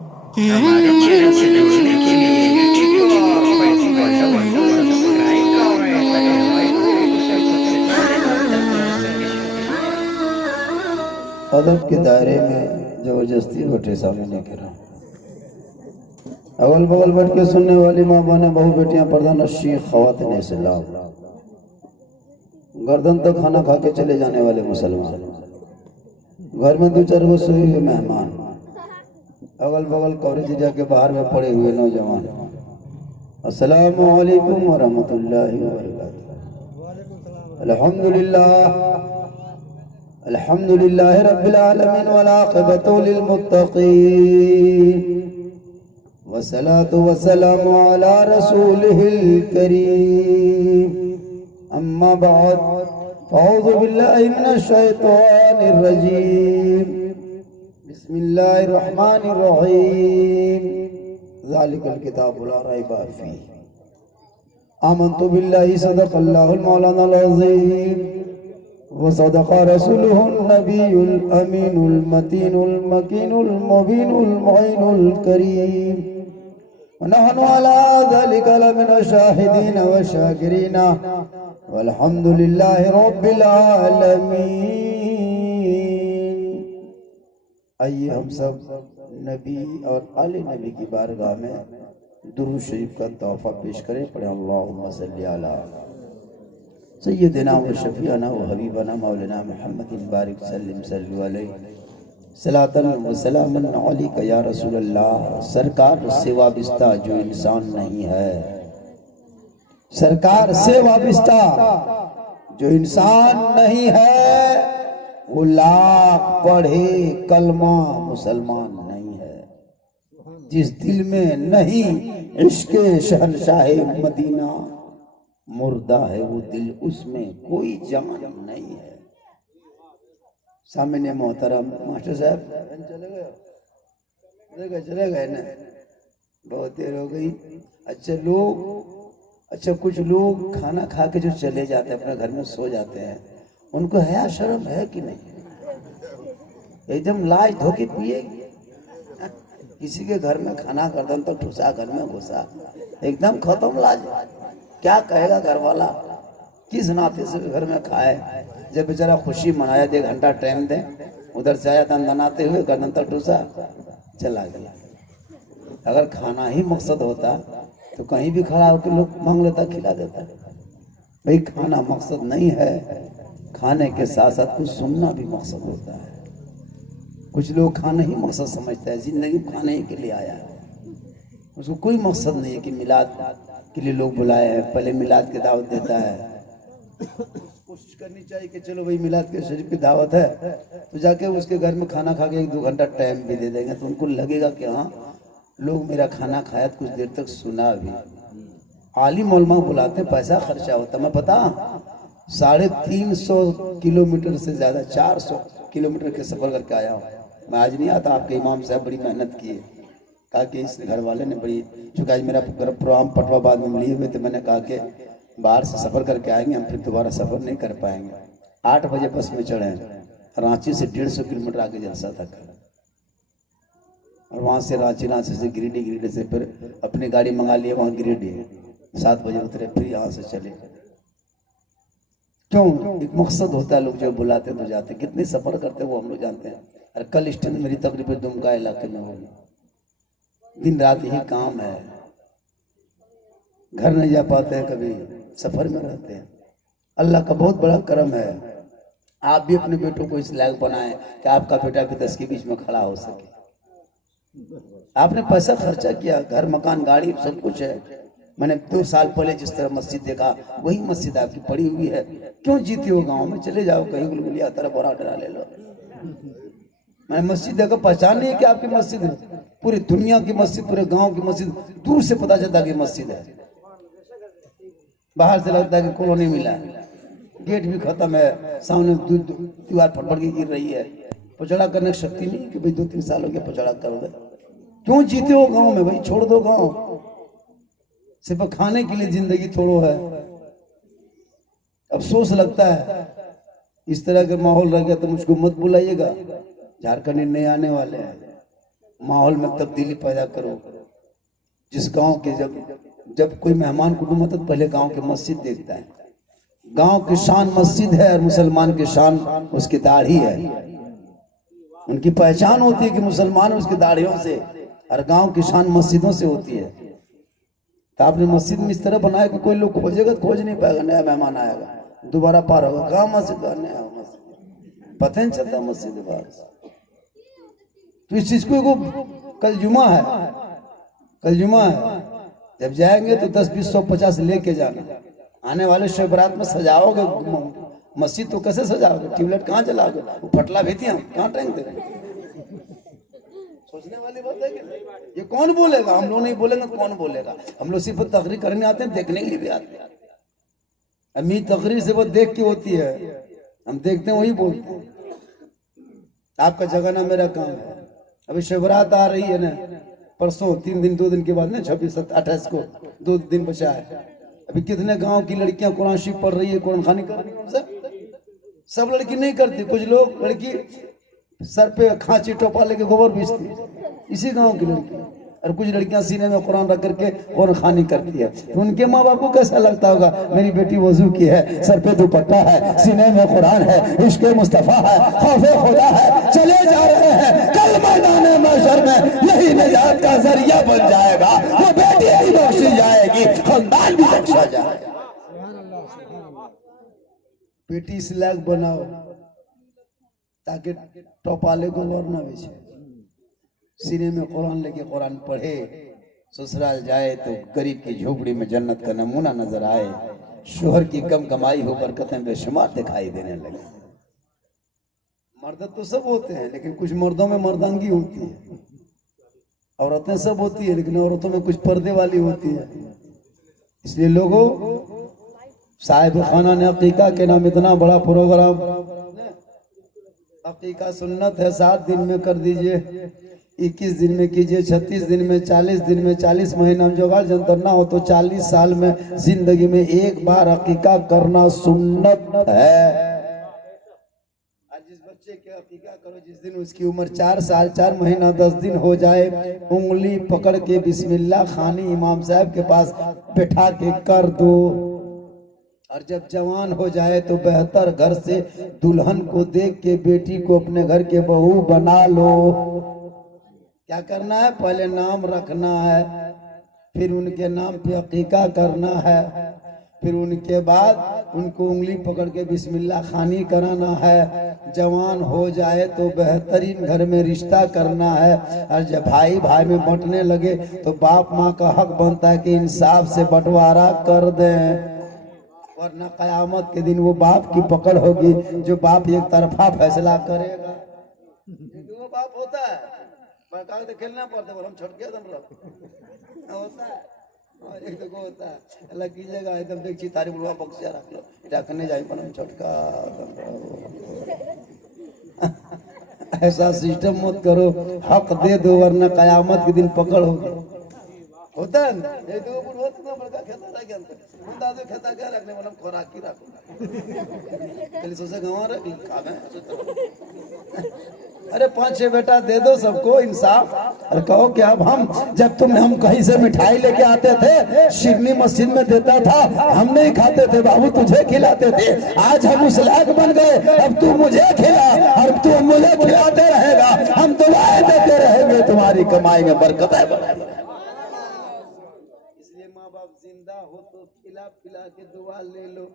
हमारे चैनल से जुड़ने के लिए यूट्यूब और फेसबुक पर सब्सक्राइब करें ताकि हमारी वीडियो को सबसे पहले आप तक पहुंच सके। अदब के दायरे में जबरदस्ती बैठे सामने नहीं करा। अगल बगल बैठ के सुनने वाली माँ बहने बहु बेटियां पर्दा शेख खवातीन से लाभ गर्दन तक खाना खा के चले जाने वाले मुसलमान, घर में दो चार गो सोए हुए मेहमान, अगल बगल कॉलेज जाके बाहर में पड़े हुए नौजवान, अस्सलामु अलैकुम व रहमतुल्लाहि व बरकातहू। अल्हम्दुलिल्लाह अल्हम्दुलिल्लाह रब्बिल आलमीन वल आक़िबतु लिल मुत्तक़ीन वस्सलातु वस्सलामु अला रसूलिहिल करीम। अम्मा बाद फ़अऊज़ु बिल्लाहि मिनश शैतानिर रजीम। बिस्मिल्लाहिर रहमानिर रहीम। ज़ालिकल किताबु ला रैब फ़ीह। आमन्तु बिल्लाहि सदक़ल्लाहुल मौलानाल अज़ीम व सदक़ रसूलुहुन नबियुल अमीनुल मतीनुल मकीनुल मुबीनुल मुइनुल करीम व नहनु अला ज़ालिका लमिन शाहिदीन व शाकिरीन वल्हम्दुलिल्लाहि रब्बिल आलमीन। आइए हम सब नबी और आले नबी की बारगाह में दुरूद शरीफ का तोहफा पेश करें। पढ़े अल्लाहुम्मा सल्ली अला सय्यदिना व शफीअना व हबीबना मौलाना मुहम्मदिन बारिक सल्लिम सल्लु अलैहि सलातन व सलामन अलैका या रसूल अल्लाह। सरकार से वाबिस्ता जो इंसान नहीं है, सरकार से वाबिस्ता जो इंसान नहीं है, वो लाख पढ़े कलमा मुसलमान नहीं है। जिस दिल में नहीं इश्क़े शहंशाहे मदीना, मुर्दा है वो दिल, उसमें कोई जान नहीं है। सामने मोहतरम मास्टर साहब चले गए ना, बहुत देर हो गई। अच्छा कुछ लोग खाना खा के जो चले जाते हैं अपने घर में सो जाते हैं, उनको हया शर्म है कि नहीं? एकदम लाज धोके पिए किसी के घर में खाना गर्दन तो ठुसा, घर में घुसा, एकदम खत्म लाज। क्या कहेगा घर वाला? किस नाते से घर में खाए? जब बेचारा खुशी मनाया, 1 घंटा टाइम दे, उधर से आया दनाते हुए गर्दन तक ठुसा चला गया। अगर खाना ही मकसद होता तो कहीं भी खड़ा होकर लोग मांग लेता, खिला देता। भाई खाना मकसद नहीं है, खाने के साथ साथ कुछ सुनना भी मकसद होता है। कुछ लोग खाना ही मकसद समझता है, जिंदगी खाने ही के लिए आया है, उसको कोई मकसद नहीं है कि मिलाद के लिए लोग बुलाए हैं, पहले मिलाद की दावत देता है। कोशिश करनी चाहिए कि चलो भाई मिलाद के शरीफ की दावत है तो जाके उसके घर में खाना खा के 1-2 घंटा टाइम भी दे देंगे, तो उनको लगेगा कि हाँ लोग मेरा खाना खाया, कुछ देर तक सुना भी। आलिम उलमा बुलाते, पैसा खर्चा होता। मैं पता 350 किलोमीटर से ज्यादा 400 किलोमीटर के सफर करके आया हूँ। मैं आज नहीं आता, आपके इमाम साहब बड़ी मेहनत की है। कहा कि इस घर वाले ने बड़ी, चूंकि आज मेरा प्रोग्राम पटवाबाद में लिए हुए थे, मैंने कहा कि बाहर से सफर करके आएंगे हम, फिर दोबारा सफर नहीं कर पाएंगे। 8 बजे बस में चढ़े, रांची से 150 किलोमीटर आगे जलसा था, और वहां से रांची से गिरिडीह से फिर अपनी गाड़ी मंगा लिए, वहां गिरिडीह 7 बजे उतरे, फिर यहाँ से चले। क्यों? एक मकसद होता है, लोग जो बुलाते तो जाते। कितने सफर करते वो हम लोग जानते हैं। और कल स्टैंड मेरी तकरीबन दुमका इलाके में होगी, दिन रात यही काम है, घर नहीं जा पाते हैं, कभी सफर में रहते हैं। अल्लाह का बहुत बड़ा करम है, आप भी अपने बेटों को इस लायक बनाएं कि आपका बेटा भी 10 के बीच में खड़ा हो सके। आपने पैसा खर्चा किया, घर मकान गाड़ी सब कुछ है। मैंने 2 साल पहले जिस तरह मस्जिद देखा, वही मस्जिद आपकी पड़ी हुई है। क्यों जीती हो गांव में? चले जाओ कहीं गुलगुलिया तरह बड़ा डरा ले लो। मैंने मस्जिद देखा, पहचान नहीं कि आपकी मस्जिद है। पूरी दुनिया की मस्जिद, पूरे गांव की मस्जिद, दूर से पता चलता कि मस्जिद है। बाहर से लगता है कि कॉलोनी मिला है, गेट भी खत्म है, सामने दीवार फटफट के गिर रही है। पचड़ा करने की शक्ति नहीं कि भाई 2-3 साल हो गया पचड़ा करोगे। क्यों जीते हो गांव में? भाई छोड़ दो गांव, सिर्फ खाने के लिए जिंदगी थोड़ो है। अफसोस लगता है इस तरह का माहौल रह गया तो मुझको मत बुलाइएगा, झारखंड नहीं आने वाले हैं। माहौल में तब्दीली पैदा करो। जिस गांव के जब कोई मेहमान कुटुंब होता है तो पहले गांव की मस्जिद देखता है। गांव की शान मस्जिद है और मुसलमान की शान उसकी दाढ़ी है। उनकी पहचान होती है कि मुसलमान उसकी दाढ़ियों से, और गांव की शान मस्जिदों से होती है। तो आपने मस्जिद में इस तरह बनाया कि कोई लोग खोजेगा तो खोज नहीं पाएगा, नया मेहमान आएगा दोबारा पार होगा, कहाँ मस्जिद नया मस्जिद, पता नहीं चलता मस्जिद बाहर। तो इस चीज को कल जुमा है, कल जुमा है, जब जाएंगे तो 10, 20, 100, 50 लेके जाना। आने वाले शब बारात में सजाओगे मस्जिद तो कैसे सजाओगे? ट्यूबलाइट कहाँ जलाओगे? वो फटला भी थी, हम कहाँ टांग दे? सोचने वाली बात है कि ये कौन बोलेगा? हम लोग नहीं बोलेंगे तो कौन बोलेगा? हम लोग सिर्फ तकरीर करने आते हैं, देखने के लिए भी आते हैं। अमीर तकरीर से वो देख के होती है, हम देखते हैं वही बोलते हैं। आपका जगाना मेरा काम है। अभी शिवरात आ रही है ना, परसों 3 दिन 2 दिन के बाद ना 26, 28 को 2 दिन बचा है। अभी कितने गांव की लड़कियां कुरान शरीफ पढ़ रही है, कुरान खानी कर रही है। सब लड़की नहीं करती, कुछ लोग लड़की सर पे खांची टोपा लेके गोबर बेचती, इसी गांव की लड़की। और कुछ लड़कियां सीने में कुरान रख करके कुरान खानी करती है। तो उनके माँ बाप को कैसा लगता होगा, मेरी बेटी वजू की है, सर पे दुपट्टा है, सीने में कुरान है, इश्क मुस्तफा है, खौफे खुदा है, चले जा रहे हैं, कल मैदान महशर में यही निजात का जरिया बन जाएगा। वो बेटी ही बख्शी जाएगी, खानदान भी बख्शा जाएगा। बेटी इस लायक बनाओ ताकि टोपाले को और ना बेचे, सीने में कुरान लेके कुरान पढ़े, ससुराल जाए तो गरीब की झोपड़ी में जन्नत का नमूना नजर आए, शोहर की कम कमाई हो बरकतें बेशुमार दिखाई देने लगे। मर्द तो सब होते हैं, लेकिन कुछ मर्दों में मर्दांगी होती है। औरतें सब होती है, लेकिन औरतों में कुछ पर्दे वाली होती है। इसलिए लोगों, साहिब खाना ने अकीका के नाम इतना बड़ा प्रोग्राम, अकीका सुन्नत है, 7 दिन में कर दीजिए, 21 दिन में कीजिए, 36 दिन में, 40 दिन में, 40 महीना में जुगाड़ जंतर ना हो तो 40 साल में जिंदगी में एक बार अकीका करना सुन्नत है। आज जिस बच्चे के अकीका करो, जिस दिन उसकी उम्र 4 साल 4 महीना 10 दिन हो जाए, उंगली पकड़ के बिस्मिल्लाह खानी इमाम साहब के पास बैठा के कर दो। और जब जवान हो जाए तो बेहतर घर से दुल्हन को देख के बेटी को अपने घर के बहू बना लो। क्या करना है? पहले नाम रखना है, फिर उनके नाम पे अकीका करना है, फिर उनके बाद उनको उंगली पकड़ के बिस्मिल्लाह खानी कराना है। जवान हो जाए तो बेहतरीन घर में रिश्ता करना है। और जब भाई भाई में बंटने लगे तो बाप माँ का हक बनता है कि इंसाफ से बंटवारा कर दें, वरना कयामत के दिन वो बाप की पकड़ होगी जो बाप एक तरफा फैसला करेगा। वो बाप होता है, तो खेलना पड़ता है, हम छोड़ के होता है। और एक तो होता है अलग की जगह एकदम देखी तारी बुढ़वा बक्सिया रख लो, रखने जाए पर हम छोटका। ऐसा सिस्टम मत करो, हक दे दो वरना कयामत के दिन पकड़ होगी। होता है ना, ये दो बुढ़वा तो बड़का खेता रह गया, हम दादू खेता क्या रखने वाला खोराक ही रखो, पहले सोचा गंवा रख खा। अरे 5-6 बेटा दे दो सबको इंसाफ। और कहो कि अब जब हम कहीं से मिठाई लेके आते थे, शिरनी मस्जिद में देता था, हम नहीं खाते थे, बाबू तुझे खिलाते थे। आज हम उस लायक बन गए, अब तू मुझे खिला और तू मुझे खिलाते रहेगा, हम दुआएं देते रहेंगे, तुम्हारी कमाई में बरकत है। इसलिए माँ बाप जिंदा हो तो खिला पिला के दुआ ले लो।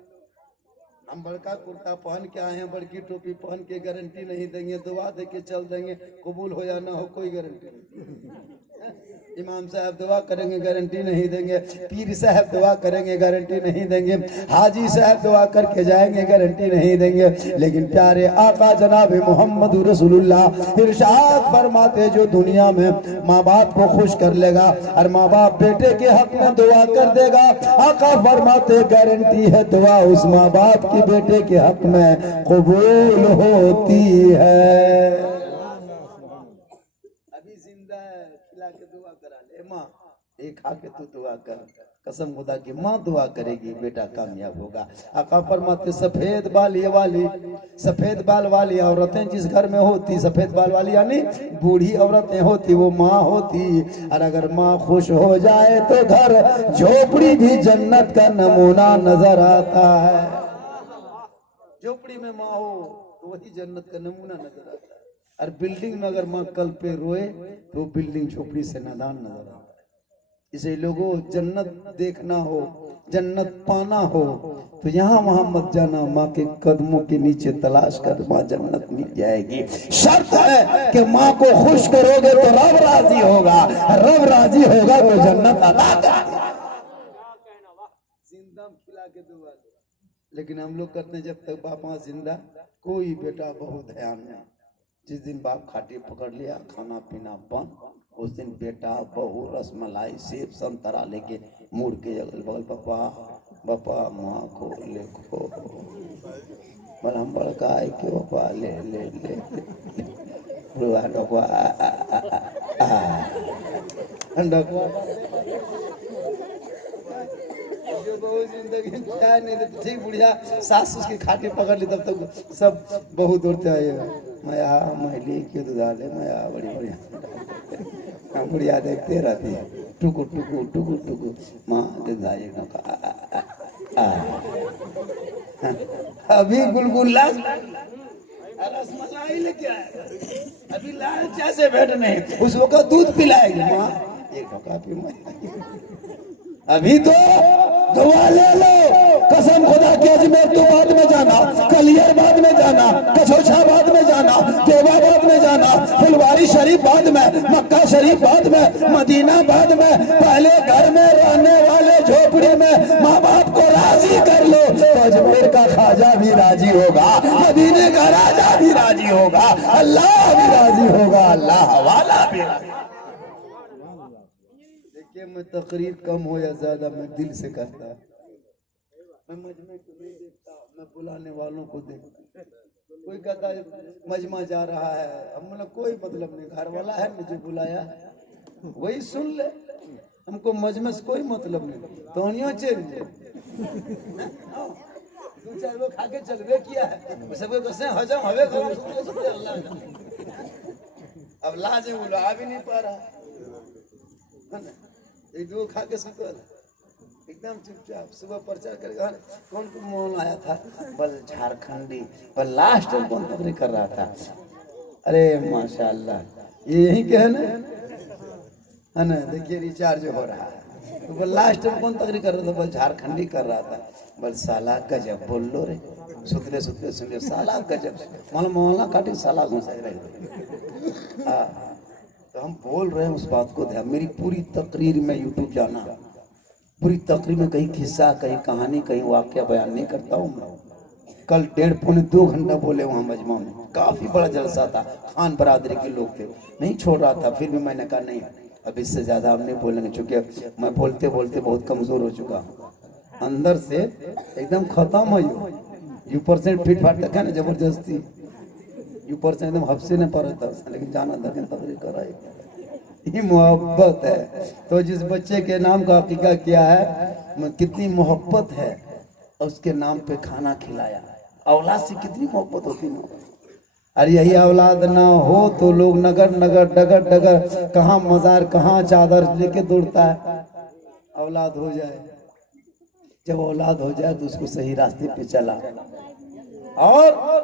हम बड़का कुर्ता पहन के आए हैं, बड़की टोपी पहन के गारंटी नहीं देंगे, दुआ दे के चल देंगे, कबूल हो या ना हो कोई गारंटी नहीं। इमाम साहब दुआ करेंगे, गारंटी नहीं देंगे। पीर साहब दुआ करेंगे, गारंटी नहीं देंगे। हाजी साहब दुआ करके जाएंगे, गारंटी नहीं देंगे। लेकिन प्यारे आका जनाब मोहम्मद रसूलुल्लाह इरशाद फरमाते, जो दुनिया में माँ बाप को खुश कर लेगा और माँ बाप बेटे के हक में दुआ कर देगा, आका फरमाते गारंटी है दुआ उस माँ बाप की बेटे के हक में कबूल होती है। अभी जिंदा है, खिला के दुआ करा ले माँ, ये खा के तू दुआ कर, कसम खुदा की माँ दुआ करेगी बेटा कामयाब होगा। आका फरमाते सफेद बाल वाली, सफेद बाल वाली औरतें जिस घर में होती, सफेद बाल वाली यानी बूढ़ी औरतें होती, वो माँ होती। और अगर माँ खुश हो जाए तो घर झोपड़ी भी जन्नत का नमूना नजर आता है। झोपड़ी में माँ हो तो वही जन्नत का नमूना नजर आता है। और बिल्डिंग में अगर माँ कल पे रोए तो बिल्डिंग झोपड़ी से नादान नजर आता है। इसे लोगों जन्नत देखना हो, जन्नत पाना हो तो यहाँ वहां मत जाना, माँ के कदमों के नीचे तलाश कर, माँ जन्नत मिल जाएगी। शर्त है कि माँ को खुश करोगे तो रब राजी होगा, रब राजी होगा तो जन्नत अता कर जिंदा खिला के दुआ। लेकिन हम लोग करते हैं जब तक बाप माँ जिंदा कोई बेटा बहुत ध्यान नहीं। जिस दिन बाप खाटी पकड़ लिया खाना पीना बंद, उस दिन बेटा बहू रसमलाई सेब संतरा लेके मुड़ के अगल बगल पापा पापा माँ को लेखो बल हम बड़काए के पापा ले ले ले जिंदगी क्या नहीं देती ठीक बुढ़िया सास उसकी खाटी पकड़ ली तब तक सब बहुत दूरते आएगा माया मैली क्यों दुधाले माया बड़ी बढ़िया बुढ़िया देखते रहती है टुकु टुकु टुकु टुकु माँ दुधाए अभी गुलगुल्ला रसमलाई लेके आया, अभी लाल चाय से बैठ नहीं, उस वक्त दूध पिलाएगी माँ एक ढोका पी अभी तो दुआ ले लो। कसम खुदा की अजमेर तो बाद में जाना, कलियर बाद में जाना, कछोछा बाद में जाना, देवा बाद में जाना, फुलवारी शरीफ बाद में, मक्का शरीफ बाद में, मदीना बाद में। पहले घर में रहने वाले झोपड़ी में माँ बाप को राजी कर लो तो अजमेर का खाजा भी राजी होगा, मदीने का राजा भी राजी होगा, अल्लाह भी राजी होगा, अल्लाह वाला भी। देखिए मैं तकरीर कम हो या ज्यादा मैं दिल से करता, मैं मजमे को नहीं देखता, मैं बुलाने वालों को देखता। कोई कहता है मजमा जा रहा है, हम मतलब कोई मतलब नहीं, घर वाला है मुझे बुलाया वही सुन ले, हमको मजमे से कोई मतलब नहीं। तो चेंज दो चार लोग खा के चलवे किया है, सबके कैसे हजम हवे अल्लाह अब लाज बोलो आ भी नहीं पा रहा, एक दो खा के सुतल एकदम चुपचाप। सुबह प्रचार करेगा कौन कौन मोहन आया था, बल झारखंडी, बल लास्ट में कौन तकरीर कर रहा था, अरे माशाल्लाह ये यही के है ना, देखिए रिचार्ज हो रहा है। तो बल लास्ट में कौन तकरीर कर रहा था, बल झारखंडी कर रहा था, बल साला गजब बोल लो रे, सुतले सुतले सुन साला गजब, मोहल्ला काटे साला घुसा रहे। तो हम बोल रहे हैं उस बात को ध्यान, मेरी पूरी तकरीर में यूट्यूब जाना, पूरी तकरीर में कहीं किस्सा कहीं कहानी कहीं वाकया बयान नहीं करता हूँ मैं। कल 1.5-2 घंटा बोले वहाँ मजमा में, काफी बड़ा जलसा था, खान बरादरी के लोग थे, नहीं छोड़ रहा था, फिर भी मैंने कहा नहीं अब इससे ज्यादा हम नहीं बोलेंगे, चूंकि मैं बोलते बोलते बहुत कमजोर हो चुका हूँ, अंदर से एकदम खत्म हो यू परसेंट फिट फाट तक है ना, जबरदस्ती यू परसेंट एकदम हफ्से ने पर था, लेकिन जाना था तकरीर कराई, ये मोहब्बत है। तो जिस बच्चे के नाम का हकीका किया है, कितनी मोहब्बत है, उसके नाम पे खाना खिलाया, औलाद से कितनी मोहब्बत होती है। अरे यही औलाद ना हो तो लोग नगर नगर डगर डगर कहाँ मजार कहाँ चादर लेके दौड़ता है। औलाद हो जाए, जब औलाद हो जाए तो उसको सही रास्ते पे चला, और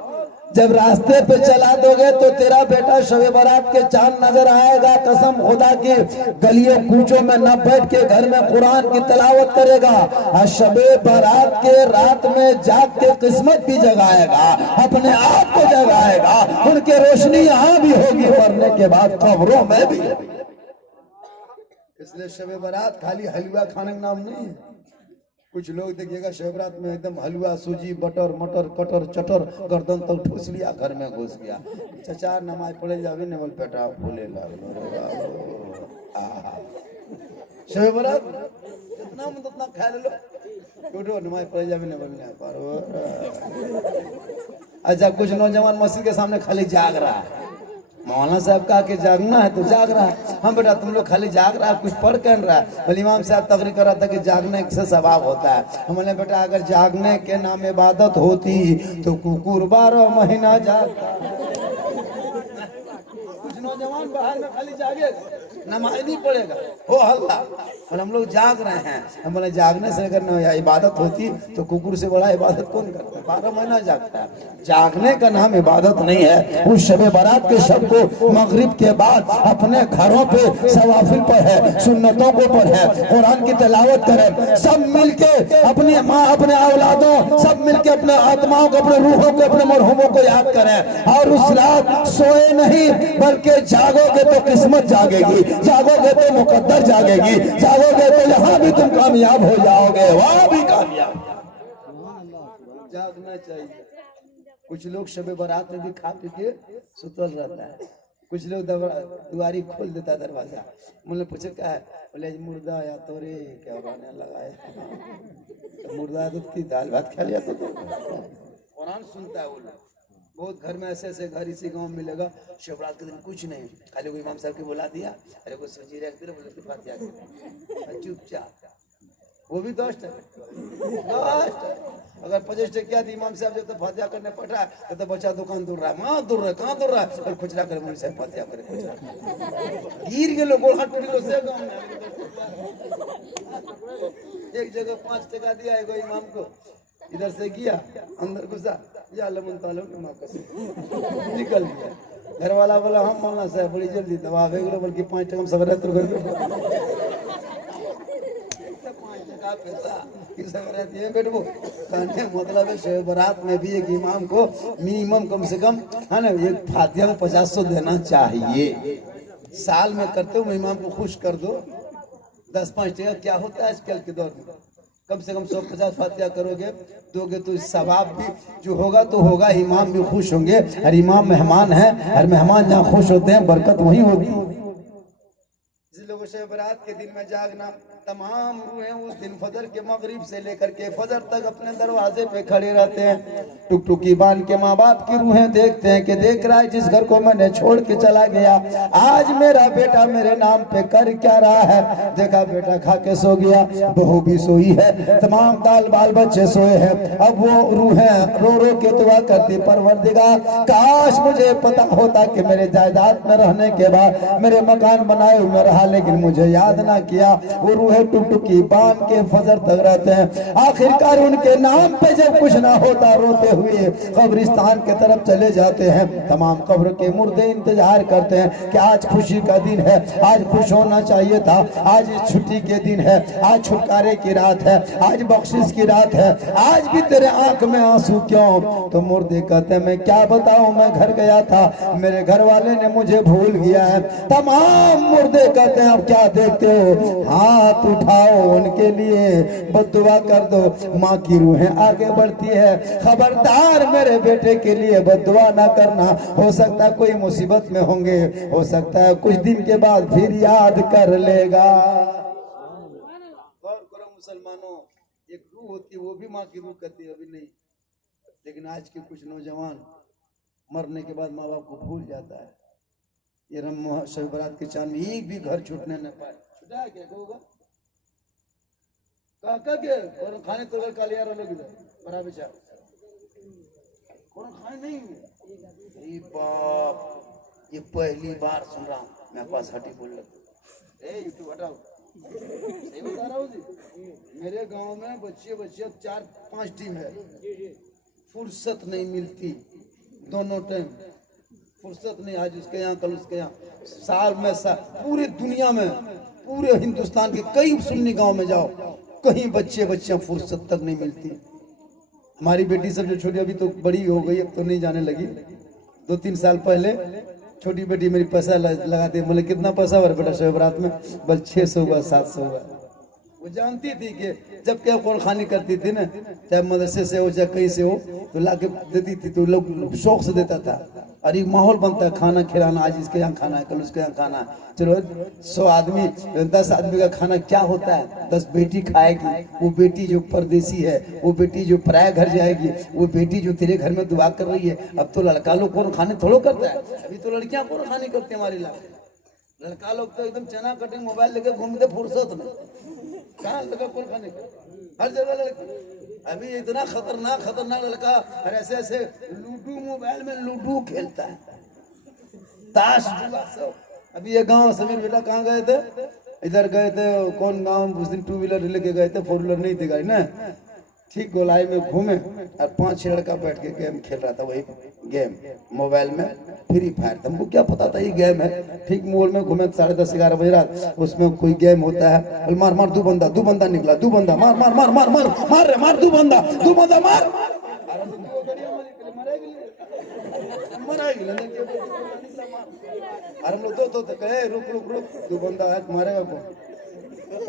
जब रास्ते पे चला दोगे तो तेरा बेटा शबे बारात के चांद नजर आएगा। कसम खुदा की गलियों कूचों में न बैठ के घर में कुरान की तिलावत करेगा, और शबे बारात के रात में जाग के किस्मत भी जगाएगा, अपने आप को जगाएगा, उनके रोशनी यहाँ भी होगी, मरने के बाद कब्रों में भी। इसलिए शबे बारात खाली हलवा खाने का नाम नहीं है। कुछ लोग देखिएगा शब रात में एकदम हलवा सूजी बटर मटर कटर चटर गर्दन तक ठूस लिया, घर में घुस गया, चचा नमाज पढ़े जावे ने बोल बेटा फूले शब रात जितना मन उतना खा ले लो, उठो नमाज पढ़े जावे ने बोलने पारो। अच्छा कुछ नौजवान मस्जिद के सामने खाली जाग रहा है, मौलाना साहब कहा कि जागना है तो जाग रहा है। हम बेटा तुम लोग खाली जाग रहा है, कुछ पढ़ कर रहा है। बोले इमाम साहब तकरीर कर रहा था कि जागने से सवाब होता है। हम बोले बेटा अगर जागने के नाम इबादत होती तो कुकुर 12 महीना जागता। कुछ नौजवान बाहर में खाली जागेगा, नमाज नहीं पड़ेगा, हो हल्ला, और हम लोग जाग रहे हैं। हम बोले जागने से अगर न इबादत होती तो कुकुर से बड़ा इबादत कौन करता है? 12 महीना जागता है। जागने का नाम इबादत नहीं है। उस शब बारात के शब को मगरिब के बाद अपने घरों पे सवाफिल पर है, सुन्नतों को पर है, कुरान की तिलावत करें, सब मिलके अपनी माँ अपने औलादों सब मिलके अपने आत्माओं को अपने रूहों को अपने मरहूमों को याद करें। और उस रात सोए नहीं बल्कि जागोगे तो किस्मत जागेगी, जागोगे तो मुकद्दर जागेगी, जागोगे तो यहाँ भी तुम कामयाब हो जाओगे, वहां भी कामयाब। जागना चाहिए। कुछ लोग शबे बारात में भी खा पी के सुतल रहता है। कुछ लोग दुआरी खोल देता दरवाजा। मुझे पूछे क्या है? बोले मुर्दा या तो रे क्या गाने लगाए तो मुर्दा तो की दाल भात खा लिया तो कुरान सुनता है वो लोग। बहुत घर में ऐसे ऐसे घर इसी गांव में मिलेगा, शिवरात के दिन कुछ नहीं, खाली वो इमाम साहब के बुला दिया, अरे को सब्जी रख दे, बोले तो फातिहा चुपचाप। वो भी दोस्त है, अगर 50 टकिया इमाम साहब जब तो फातिहा करने पड़ रहा है तो बच्चा दुकान दूर रहा है, माँ दूर रहा, कहाँ दूर रहा है, और खुचरा करे मुझे साहब फातिहा करे, खुचरा गिर गए लोग, हाथ टूट गए से गांव में। एक जगह 5 टका दिया है इमाम को, इधर से गया अंदर घुसा, या लमन तालम के माँ कसम निकल गया। घर वाला बोला हम मौलाना साहब बड़ी जल्दी दवा भेज लो, बल्कि 5 टका में सब रहते मतलब है शब बारात में भी एक इमाम को मिनिमम कम से कम है ना एक फातिहा में 500 देना चाहिए। साल में करते हो इमाम को खुश कर दो। 10-5 टका क्या होता है आजकल के दौर में? कम से कम 150 फातिहा करोगे दोगे तो सवाब भी जो होगा तो होगा, इमाम भी खुश होंगे। और इमाम मेहमान है, और मेहमान जहाँ खुश होते हैं बरकत वही होती है। जिन लोगों से बारात के दिन में जागना, तमाम रूहें उस दिन फजर के मगरिब से लेकर के फजर तक अपने दरवाजे पे खड़े रहते हैं। टुकटुकी बांध के माँ बाप की रूहें देखते हैं कि देख रहा है जिस घर को मैंने छोड़ के चला गया, आज मेरा बेटा मेरे नाम पे कर क्या रहा है। देखा बेटा खा के सो गया, बहू भी सोई है, तमाम बाल बच्चे सोए हैं। अब वो रूहें रो रो के दुआ करती, परवरदिगार काश मुझे पता होता कि मेरे जायदाद में रहने के बाद मेरे मकान बनाए हुए रहा, लेकिन मुझे याद ना किया। वो रूहें टुकटुकी बांध के फजर तक रहते हैं। आखिरकार उनके नाम पे जब कुछ ना होता रोते हुए कब्रिस्तान के तरफ चले जाते हैं। तमाम कब्र के मुर्दे इंतजार करते हैं कि आज खुशी का दिन है, आज खुश होना चाहिए था, आज छुट्टी के दिन है, आज छुटकारे की रात है, आज बख्शिश की रात है, आज भी तेरे आंख में आंसू क्यों? तो मुर्दे कहते हैं मैं क्या बताऊं, मैं घर गया था, मेरे घर वाले ने मुझे भूल गया है। तमाम मुर्दे कहते हैं अब क्या देखते हो, हाथ उठाओ उनके लिए बद्दुआ कर दो। माँ की रूहें आगे बढ़ती है, खबरदार मेरे बेटे के लिए बद्दुआ ना करना, हो सकता है कोई मुसीबत में होंगे, हो सकता है कुछ दिन के बाद फिर याद कर लेगा। गौर करो मुसलमानों, एक रूह होती है वो भी माँ की रूह कहती है, अभी नहीं। लेकिन आज के कुछ नौजवान मरने के बाद माँ बाप को भूल जाता है। ये शब बारात के चांद में एक भी घर छूटने न पाए। छुटा क्या होगा काका के और खाने तो कालियार लोग इधर बराबर चाह कौन खाने नहीं हुए। बाप ये पहली बार सुन रहा हूँ मैं, पास हटी बोल लगा यूट्यूब हटाओ, सही बता रहा हूँ जी। मेरे गांव में बच्चे 4-5 टीम है, फुर्सत नहीं मिलती, दोनों टाइम फुर्सत नहीं, आज उसके यहाँ कल उसके यहाँ। साल में पूरे दुनिया में पूरे हिंदुस्तान के कई सुन्नी गांव में जाओ, कहीं बच्चियां फुर्सत तक नहीं मिलती। हमारी बेटी सब जो छोटी अभी तो बड़ी हो गई, अब तो नहीं जाने लगी। 2-3 साल पहले छोटी बेटी मेरी पैसा लगाते, बोले कितना पैसा हुआ बेटा शब बारात में? बस 600 हुआ, 700 हुआ। वो जानती थी कि जब क्या कुरबानी करती थी ना, चाहे मदरसे से हो चाहे कहीं से हो, तो लाके देती थी, तो लोग शौक से देता था। और एक माहौल बनता है खाना खिलाना, आज इसके यहाँ खाना है, कल उसके यहाँ खाना है। चलो 100 आदमी 10 आदमी का खाना क्या होता है, 10 बेटी खाएगी। वो बेटी जो परदेसी है, वो बेटी जो पराया घर जाएगी, वो बेटी जो तेरे घर में दुआ कर रही है। अब तो लड़का लोग कौन खाने थोड़ो करता है, अभी तो लड़कियां कौन खाने करती है हमारे इलाके। लड़का लोग तो एकदम चना कटिंग मोबाइल लेके घूमते फुर्सत में, कहाँ लड़का कौन खाने का, हर जगह लड़का। अभी इतना खतरनाक लड़का, और ऐसे ऐसे लूडो मोबाइल में लूडो खेलता है, ताश जुआ सब। अभी ये गांव समीर बेटा कहाँ गए थे, इधर गए थे, कौन गांव, उस दिन 2 व्हीलर लेके गए थे, 4 व्हीलर नहीं थी गाड़ी ना, ठीक गोलाई में घूमे और 5-6 लड़का बैठ के गेम खेल रहा था। वही गेम मोबाइल में फ्री फायर, हमको क्या पता था ये गेम है। ठीक मोड़ में घूमे 10:30-11 बजे रात, उसमें कोई गेम होता है, मार मार 2 बंदा निकला, 2 बंदा मार मार मार मार मार मार मार 2 बंदा मार। अरे हम लोग तो कहे रुक 2 बंदा है, मारेगा कौन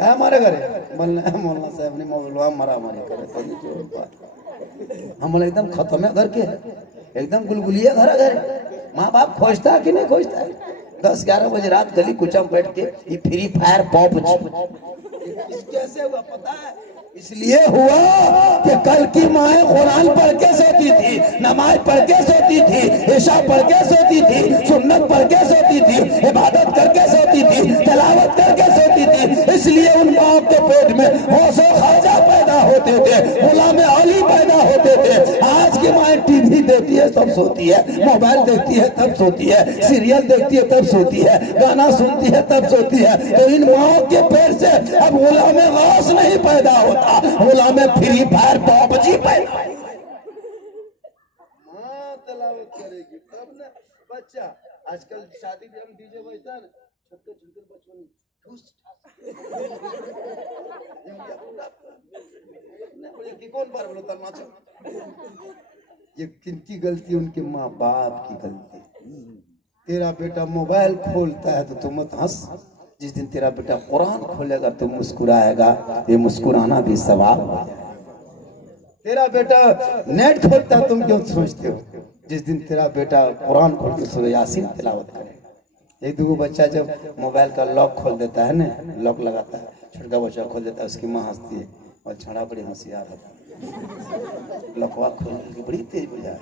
है, हमारे घरे मौलाना साहब ने मोबाइल मारा मारी करे। हम एकदम खत्म है घर के, एकदम गुलगुलिया घर। माँ बाप खोजता कि नहीं खोजता। 10-11 बजे रात गली कुचा में बैठ के ये फ्री फायर पॉप कैसे हुआ पता है, इसलिए हुआ कि कल की माएँ कुरान पढ़ के सोती थी, नमाज पढ़ के सोती थी, इशा पढ़ के सोती थी, सुन्नत पढ़ के सोती थी, इबादत करके सोती थी, तिलावत करके सोती थी। इसलिए उन माओ के पेट में गौसे ख्वाजा पैदा होते थे, गुलाम अली पैदा होते थे। आज की माएँ टीवी देखती है तब सोती है, मोबाइल देखती है तब सोती है, सीरियल देखती है तब सोती है, गाना सुनती है तब सोती है। तो इन माओ के पेट से अब गुलाम गौस नहीं पैदा होता, गुलाम फ्री फायर पबजी पैदा। माँ तलावत करेगी तब ना बच्चा। आजकल शादी में हम डीजे बजता है ना, छोटे बच्चों ने कौन बार बोलता नाचो। ये किनकी गलती, उनके माँ बाप की गलती। तेरा बेटा मोबाइल खोलता है तो तुम मत हंस, जिस दिन तेरा बेटा कुरान खोलेगा तो मुस्कुराएगा, ये मुस्कुराना भी सवाब हो जाएगा। तेरा बेटा नेट खोलता है तुम क्यों सोचते हो, जिस दिन तेरा बेटा कुरान खोल के सूरह यासीन तिलावत करेगा। एक 2 बच्चा जब मोबाइल का लॉक खोल देता है ना, लॉक लगाता है, छोटा बच्चा खोल देता है, उसकी माँ हंसती है और छड़ा बड़ी होशियार है, लॉकवा खोल के बड़ी तेज बजा है।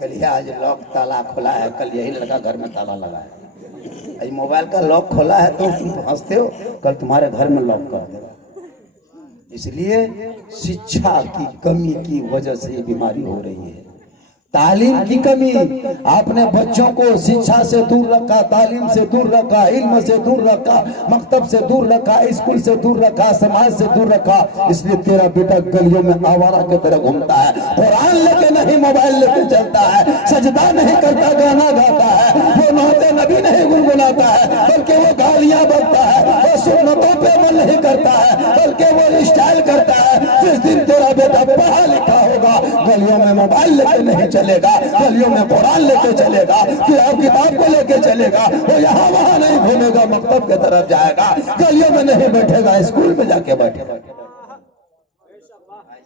कल आज लॉक ताला खोला है, कल यही लड़का घर में ताला लगा है। मोबाइल का लॉक खोला है तो तुम हंसते हो, कल तुम्हारे घर में लॉक कर देगा। इसलिए शिक्षा की कमी की वजह से ये बीमारी हो रही है। तालीम की कमी, आपने बच्चों को शिक्षा से दूर रखा, तालीम से दूर रखा, इल्म से दूर रखा, मकतब से दूर रखा, स्कूल से दूर रखा, समाज से दूर रखा। इसलिए तेरा बेटा गलियों में आवारा की तरह घूमता है, कुरान लेके नहीं मोबाइल लेके चलता है, सजदा नहीं करता, गाना गाता है, वो नौते नबी नहीं गुनगुनाता है, बल्कि वो गालियां बकता है, वो सुन्नतों पे अमल नहीं करता है, बल्कि वो स्टाइल करता है। जिस दिन तेरा बेटा पढ़ा लिखा होगा, गलियों में मोबाइल लेके नहीं चलेगा, गलियों में कुरान लेके चलेगा, किताब को लेके चलेगा, वो यहाँ वहां नहीं घूमेगा, मकतब की तरफ जाएगा, गलियों में नहीं बैठेगा, स्कूल में जाके बैठेगा।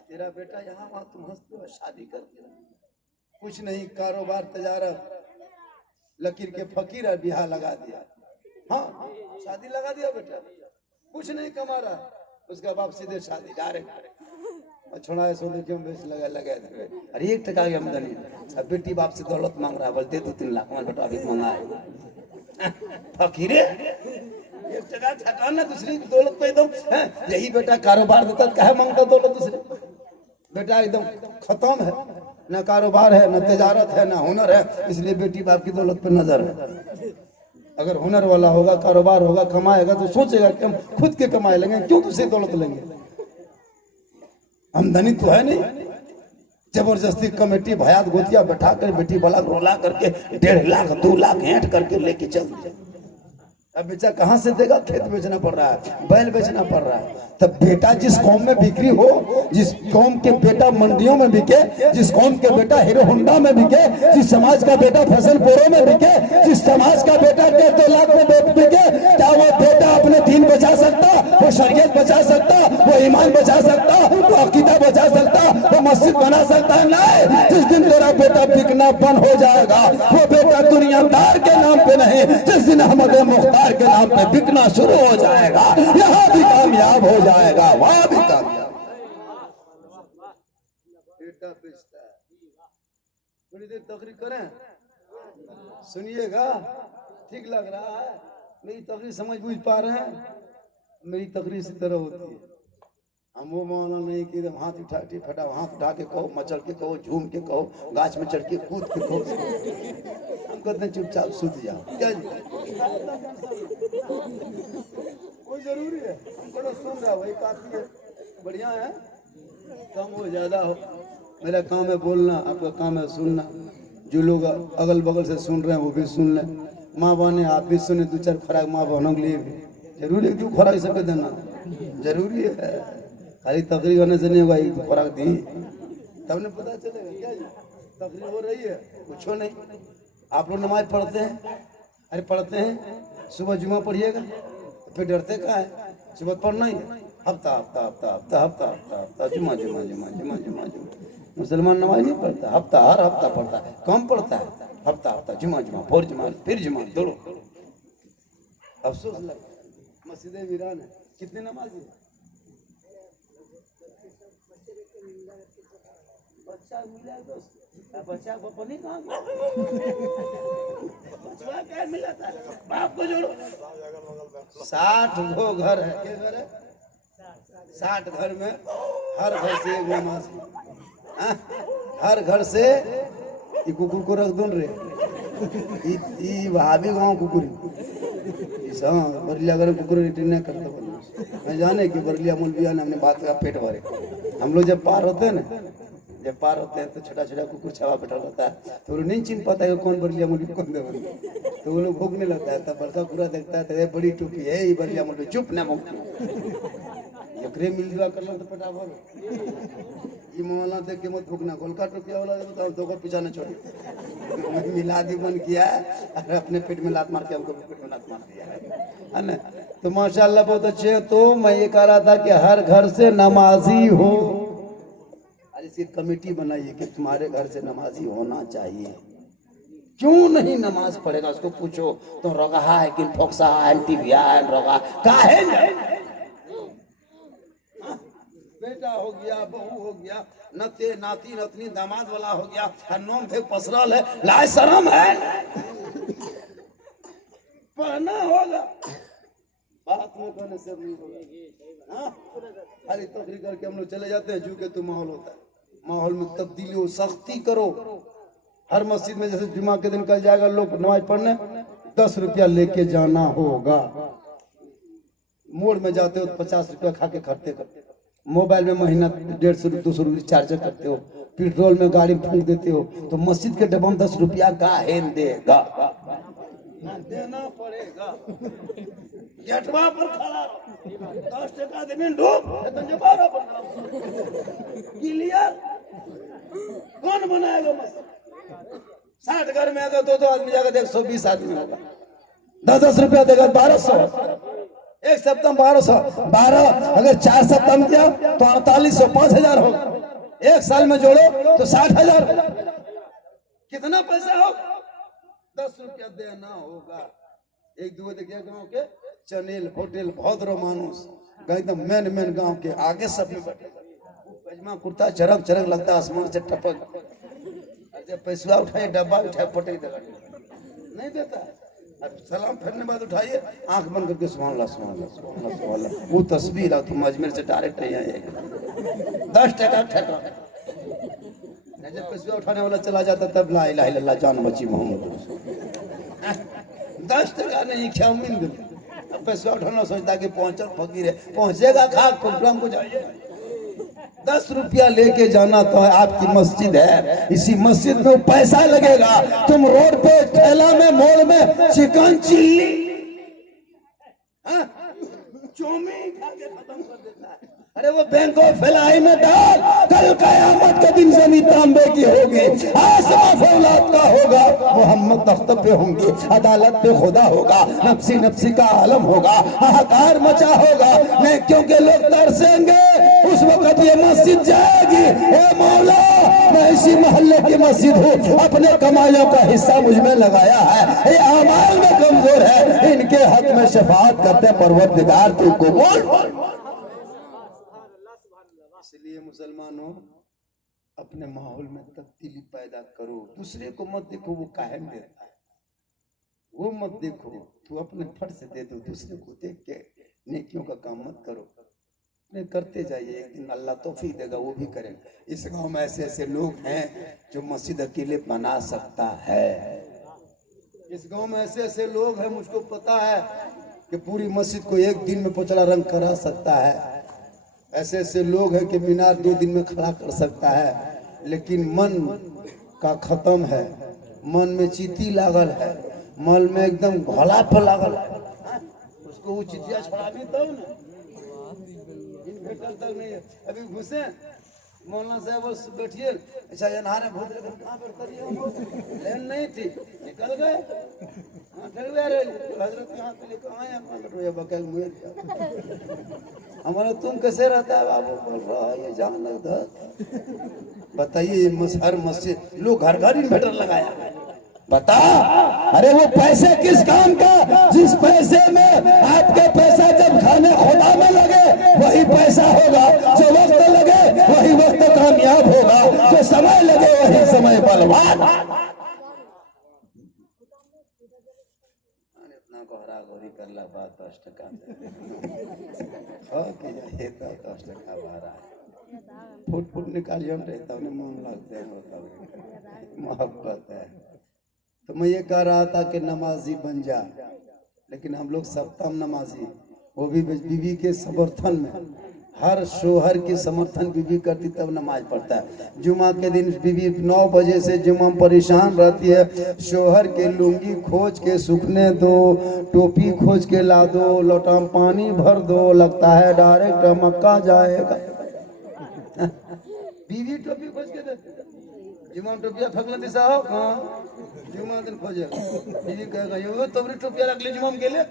तेरा बेटा यहाँ वहां तुम हंसते हो, शादी करके कुछ नहीं, कारोबार तजारत, लकीर के फकीर और बिहार लगा दिया। हाँ शादी लगा दिया बेटा, कुछ नहीं कमा रहा, उसका बाप सीधे शादी डायरेक्ट छोड़ा है, सोने क्यों बेच लगा अरे 1 टका की आमदनी। अब बेटी बाप से दौलत मांग रहा है, बोलते 2-3 लाख में बेटा अभी मंगा है। फकीरे 1 टका छटाना, दूसरी दौलत पे एकदम यही बेटा कारोबार देता कहे मांगता दौलत दूसरे। बेटा एकदम खत्म है, न कारोबार है, न तजारत है, न हुनर है, इसलिए बेटी बाप की दौलत पे नजर है। अगर हुनर वाला होगा, कारोबार होगा, कमाएगा तो सोचेगा कि हम खुद के कमाए लेंगे, क्यों दूसरी दौलत लेंगे, आमदनी तो है नहीं। जबरदस्ती कमेटी भयात गोतिया बैठा कर बेटी वाला रोला करके 1.5 लाख 2 लाख ऐंठ करके लेके चल दिया। अब बेचा कहाँ से देगा, खेत बेचना पड़ रहा है, बैल बेचना पड़ रहा है। तब बेटा जिस कौम में बिक्री हो, जिस कौम के बेटा मंडियों में बिके, जिस कौम के बेटा हीरो होंडा में बिके, जिस समाज का बेटा फसल पोरो में बिके, जिस समाज का बेटा 1.5-2 लाख में बिके, क्या वो बेटा अपने दीन बचा सकता? वो वो शरीयत बचा सकता, वो ईमान बचा सकता, वो अकीदा बचा सकता, वो मस्जिद बना सकता है? नहीं। जिस दिन तेरा बेटा बिकना बंद हो जाएगा, वो बेटा दुनियादार के नाम पे नहीं, जिस दिन अहमद मुख्तार के नाम पे बिकना शुरू हो जाएगा, यहाँ भी कामयाब हो जाएगा, वहां भी कामयाब। बेटा बेचता है। थोड़ी देर तकरीर करें, सुनिएगा, ठीक लग रहा है? मेरी तकरीर समझ बूझ पा रहे हैं? मेरी तकरीर इसी तरह होती है। हम वो माना नहीं कि एकदम हाथ उठा के फटा, हाथ उठा के कहो, मचल के कहो, झूम के कहो, गाछ में चढ़ के कूद के कहो। हम कहते हैं चुपचाप सूत जाओ। क्या जी? कोई जरूरी है? हम थोड़ा सुन रहा, वही काफी है। बढ़िया है, कम हो ज्यादा हो। मेरा काम है बोलना, आपका काम है सुनना। जो लोग अगल बगल से सुन रहे हैं वो भी सुन लें। माँ बहने आप भी सुने, 2-4 खुराक माँ बहनों के लिए भी जरूरी है। क्यों खुराक सबके देना जरूरी है? खाली तकरीर करने से नहीं होगा, एक खुराक दी तब ने पता चलेगा। क्या जी तकरीर हो रही है? कुछ नहीं। आप लोग नमाज पढ़ते हैं? अरे पढ़ते हैं। सुबह जुमा पढ़िएगा, फिर डरते कहाँ है? सुबह पढ़ना ही है। हफ्ता हफ्ता हफ्ता हफ्ता हफ्ता हफ्ता हफ्ता जुमा जुमा जुमा जुमा जुमा जुमा। मुसलमान नमाज नहीं पढ़ता, हफ्ता हर हफ्ता पढ़ता है। कम पढ़ता है, हफ्ता हफ्ता जुमा जुमा, फिर जुमा, दौड़ो। अफसोस लगता है, मस्जिदें वीरान है। कितने नमाजी है? बच्चा मिला दोस्त, बच्चा को नहीं कहा, बच्चा क्या मिला था? बाप को जोड़ो। 60 गो घर है। क्या घर है? 60 घर में हर घर से एक नमाज। हर घर से ये कुकुर को रख दो रे, भाभी गाँव कुकुरी बरलिया अगर कुकुर रिटर्न कर दो। मैं जाने कि बरलिया मुलबिया ने हमने बात का पेट भरे। हम लोग जब पार होते हैं ना, जब पार होते हैं तो छोटा छोटा कुकुर छावा बैठा रहता है, तो वो नहीं चिन्ह पाता है कौन बरलिया मुलबिया कौन दे, तो वो लोग भोगने लगता है। तब बड़का पूरा देखता है तो बड़ी टोपी है ये बरलिया मुलबिया, चुप ना मुख ये मिल जुआ कर लो तो फटाफट ये मौलाना देख के मत भूखना। गोलका टोपिया वाला बताओ, दो पीछा न छोड़ो। मिलादी बन किया है और अपने पेट में लात मार के हमको पेट में लात मार दिया है ना। तो माशाल्लाह बहुत अच्छे। तो मैं ये कह रहा था कि हर घर से नमाजी हो। आज इसकी कमेटी बनाइए कि तुम्हारे घर से नमाजी होना चाहिए। क्यों नहीं नमाज पढ़ेगा उसको पूछो तो रोगा है कि फोक्सा है, टीबिया है, रोगा काहे नहीं? बेटा हो गया, बहू हो गया, नते नाती नतनी दामाद वाला हो गया, नोम थे पसरल है, लाए शर्म है? पढ़ना होगा, बात में कहने से नहीं होगा। खाली तकरीर करके हम लोग चले जाते हैं, झुके तो माहौल होता है। माहौल में तब्दीली हो, सख्ती करो। हर मस्जिद में जैसे जुमा के दिन कल जाएगा लोग नमाज पढ़ने, 10 रुपया लेके जाना होगा। मोड़ में जाते हो तो 50 रुपया खा के खर्चे करते। मोबाइल में महीना 150-200 रुपये चार्जर करते हो। पेट्रोल में गाड़ी में फूंक देते हो, तो मस्जिद के डब्बा में 10 रुपया का हेन देगा, देना पड़ेगा। गेटवा पर खड़ा 10 टका देने डूब क्लियर। कौन बनाएगा मस्जिद? 60 घर में अगर 2 आदमी जाकर देख 120 आदमी होगा, 10-10 रुपया देगा 1200। एक सप्ताह 1200, अगर 4 सप्ताह में किया तो 4800, 5000 होगा। एक साल में जोड़ो तो 60,000। कितना पैसा होगा? 10 रुपया देना होगा। एक दो देखिए गाँव के चनेल होटल भद्र मानुस एकदम मेन गांव के आगे सब में बैठे, पजमा कुर्ता चरक चरक लगता आसमान से टपक। जब पैसा उठाए डब्बा उठाए पटक देगा, नहीं देता। सलाम फेरने बाद उठाइए, आंख बंद करके सुभान अल्लाह सुभान अल्लाह सुभान अल्लाह सुभान अल्लाह। वो तस्वीर है, तुम अजमेर से डायरेक्ट नहीं आएगा। 10 टका ठेका। जब पैसा उठाने वाला चला जाता तब ला इलाहा इल्लल्लाह जान बची मोहम्मद। 10 टका नहीं क्या उम्मीद? अब पैसा उठाना सोचता कि पहुंचा फकीर है, पहुंचेगा खाक प्रोग्राम को जाइए। 10 रुपया लेके जाना तो है। आपकी मस्जिद है, इसी मस्जिद में पैसा लगेगा। तुम रोड पे ठेला में मोड़ में चिकन चिल्ली चौमीन नहीं खा के खत्म कर देता है। अरे वो बैंक ऑफ फैलाई में डाल, कल कयामत के दिन जमीन तांबे की होगी, आसमां फौलाद का होगा, मोहम्मद तख्त पे होंगे, अदालत पे खुदा होगा, नफ्सी नफ्सी का आलम होगा, हाहाकार मचा होगा, नेकियों के लोग तरसेंगे। उस वक्त ये मस्जिद जाएगी, ए मौला मैं इसी मोहल्ले की मस्जिद हूँ, अपने कमाइयों का हिस्सा मुझ में लगाया है, ये अमाल में कमजोर है, इनके हक में शफाअत करते परवरदिगार तू कबूल। इसलिए मुसलमानों अपने माहौल में तब्दीली पैदा करो, दूसरे को मत देखो वो काहे में देता है, वो मत देखो, तू अपने फट से दे दो, दूसरे को देख के नेकियों का काम मत करो, नहीं करते जाइए, एक दिन अल्लाह तौफीक देगा वो भी करेंगे। इस गांव में ऐसे ऐसे लोग हैं जो मस्जिद अकेले बना सकता है, इस गांव में ऐसे ऐसे लोग हैं, मुझको पता है कि पूरी मस्जिद को एक दिन में पोचला रंग करा सकता है, ऐसे ऐसे लोग हैं कि मीनार 2 दिन में खड़ा कर सकता है, लेकिन मन का खत्म है, मन में चीती लागल है, मन में एकदम घोला पर लागल है, उसको वो चितिया छोड़ा भी तब ना तक नहीं है। अभी घुसे मौलाना साहब बस बैठिए, अच्छा नहाने भूत कहाँ पर करिए, लेन नहीं थी, निकल गए हजरत यहाँ के लिए कहाँ है बकैल मुझे हमारा तुम कैसे रहता है बाबू, बोल रहा है ये जान लगता। बताइए हर मस्जिद लोग घर घर इन्वर्टर लगाया, बता अरे वो पैसे किस काम का, जिस पैसे में आपके पैसा जब खाने खुदा में लगे वही पैसा होगा, जो वक्त लगे वही वक्त कामयाब होगा, जो समय लगे वही समय बलवान। इतना कोहरा गोरी कर ला बात 10 टका तो 10 टका बारह फुट फुट निकालिए हम रहता उन्हें मन लगते हैं, मोहब्बत है। तो मैं ये कह रहा था कि नमाजी बन जा, लेकिन हम लोग सप्ताह नमाजी, वो भी बीवी के समर्थन में, हर शोहर के समर्थन बीवी करती तब नमाज पढ़ता है। जुमा के दिन बीवी 9 बजे से जुमा परेशान रहती है, शोहर के लुंगी खोज के सूखने दो, टोपी खोज के ला दो, लोटा पानी भर दो, लगता है डायरेक्ट मक्का जाएगा। बीवी टोपी खोज के देती, जुमा टोपिया फेंकला दिशा हो जुमा दिन खोजेगा, बीवी कहेगा ये तोरी टोपिया रख ली जुमा के लिए,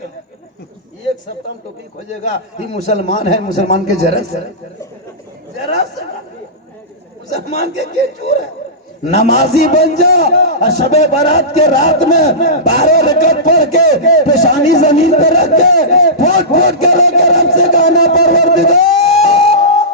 एक सप्ताह में टोपी खोजेगा। ये मुसलमान है, मुसलमान के जरा से मुसलमान के चोर है। नमाजी बन जा, शबे बारात के रात में 12 रकअत पढ़ के पेशानी जमीन पे रख के फूट फूट के लेकर हमसे गाना परवरदिगार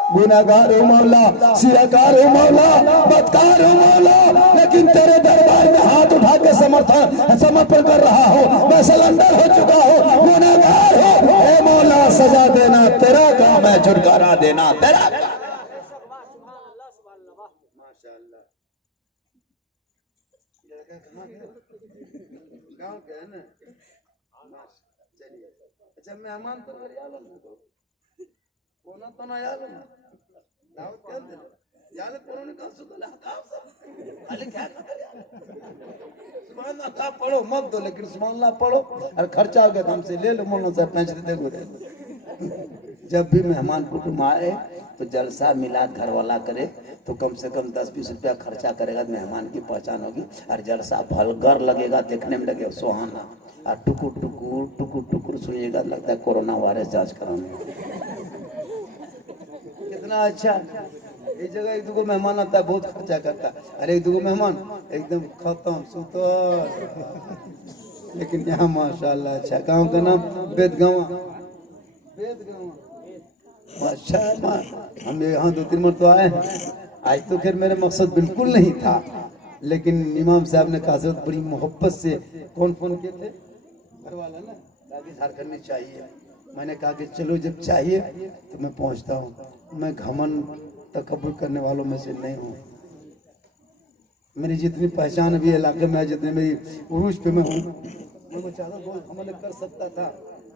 गुनाहगार हो मौला, सियाकार हो मौला, बदकार हो मौला, लेकिन तेरे दरबार में हाथ उठा के समर्पण कर रहा हो, मैं सलंडर हो चुका हूँ, गुनाहगार हो, ए मौला सजा देना तेरा काम है, छुटकारा देना तेरा काम। माशाअल्लाह गाँव के है ना, चलिए अच्छा मेहमान तो कोना तो ना यार दावत कर दे यार कोने का सुतला खाली क्या सुभान अल्लाह पढ़ो मत दो, लेकिन सुभान अल्लाह पढ़ो और खर्चा हो गया हमसे ले लो, मौलाना साहब पैसे दे दो। जब भी मेहमान कुटुंब आए तो जलसा मिलाद घर वाला करे तो कम से कम 10-20 रुपया खर्चा करेगा, मेहमान की पहचान होगी, और जलसा भलगर लगेगा, देखने में लगेगा सुहाना, और टुकुर टुकुर सुनिएगा, लगता है कोरोना वायरस जांच कराने। कितना अच्छा, इस जगह 1-2 मेहमान आता है बहुत खर्चा करता है, अरे 1-2 मेहमान एकदम खत्म सुतो, लेकिन यहाँ माशाल्लाह अच्छा। गाँव का नाम बेदगांव माशाल्लाह। हम यहाँ 2-3 मरतबा आए हैं, आज तो खैर मेरे मकसद बिल्कुल नहीं था, लेकिन इमाम साहब ने कहा बड़ी मोहब्बत से कौन फोन किए थे घर वाला ना, झारखंड में चाहिए, मैंने कहा कि चलो जब चाहिए तो मैं पहुंचता हूँ। मैं घमंड तकब्बुर करने वालों में से नहीं हूँ, मेरी जितनी पहचान भी इलाके में है, जितनी मेरी उरूज पे मैं हूँ, मैं चाहता बहुत हमले कर सकता था,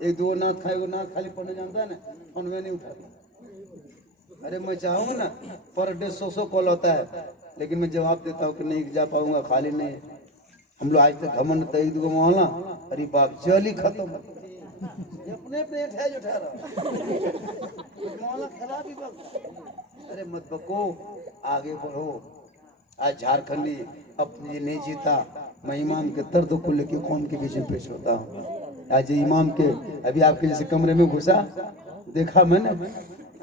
1-2 नाथ खाए, नाथ खाली पढ़ने जानता है ना, फोन में नहीं उठाता। अरे मैं चाहूँगा ना पर डे 100 कॉल होता है, लेकिन मैं जवाब देता हूँ कि नहीं जा पाऊंगा, खाली नहीं। हम लोग आज तक घमंड 1-2 मोहल्ला, अरे बाप जल ही खत्म, ये अपने अपने है जो ठहरा मौला खराब ही बक। अरे मत बको, आगे बढ़ो। आज झारखंडी अपने ये नहीं जीता, मैं इमाम के दर्द को लेके कौम के बीच में पेश होता हूँ। आज इमाम के अभी आपके जैसे कमरे में घुसा, देखा मैंने,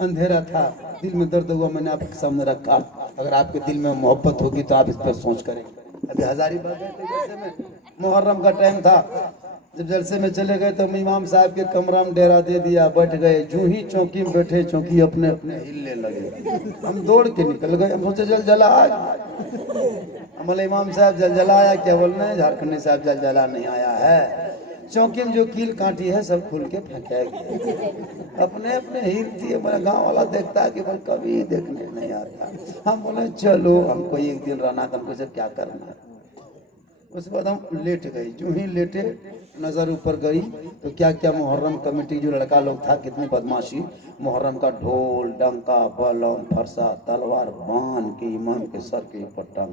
अंधेरा था, दिल में दर्द हुआ, मैंने आपके सामने रखा। अगर आपके दिल में मोहब्बत होगी तो आप इस पर सोच करें। अभी हजारीबाग गए थे जलसे में, मुहर्रम का टाइम था, जब जलसे में चले गए तो इमाम साहब के कमरा में डेरा दे दिया, बैठ गए। जूं ही चौकी में बैठे, चौकी अपने अपने हिलने लगे। हम दौड़ के निकल गए, हम सोचे जलजला आज। हमारे इमाम साहब जलजला आया क्या बोलना है, झारखंडी साहब जलजला नहीं आया है। चौकी में जो कील काटी है सब खुल के फेंकेगी, अपने अपने हिलती है। मेरा गांव वाला देखता है कि भाई कभी देखने नहीं आता। हम बोले चलो हमको एक दिन रहना, हमको से क्या करना है। उसके बाद हम लेट गए। जो ही लेटे, नजर ऊपर गई तो क्या क्या मुहर्रम कमेटी जो लड़का लोग था, कितनी बदमाशी। मुहर्रम का ढोल, डंका, बलम, फरसा, तलवार बांध के इमाम के सर के ऊपर टांग।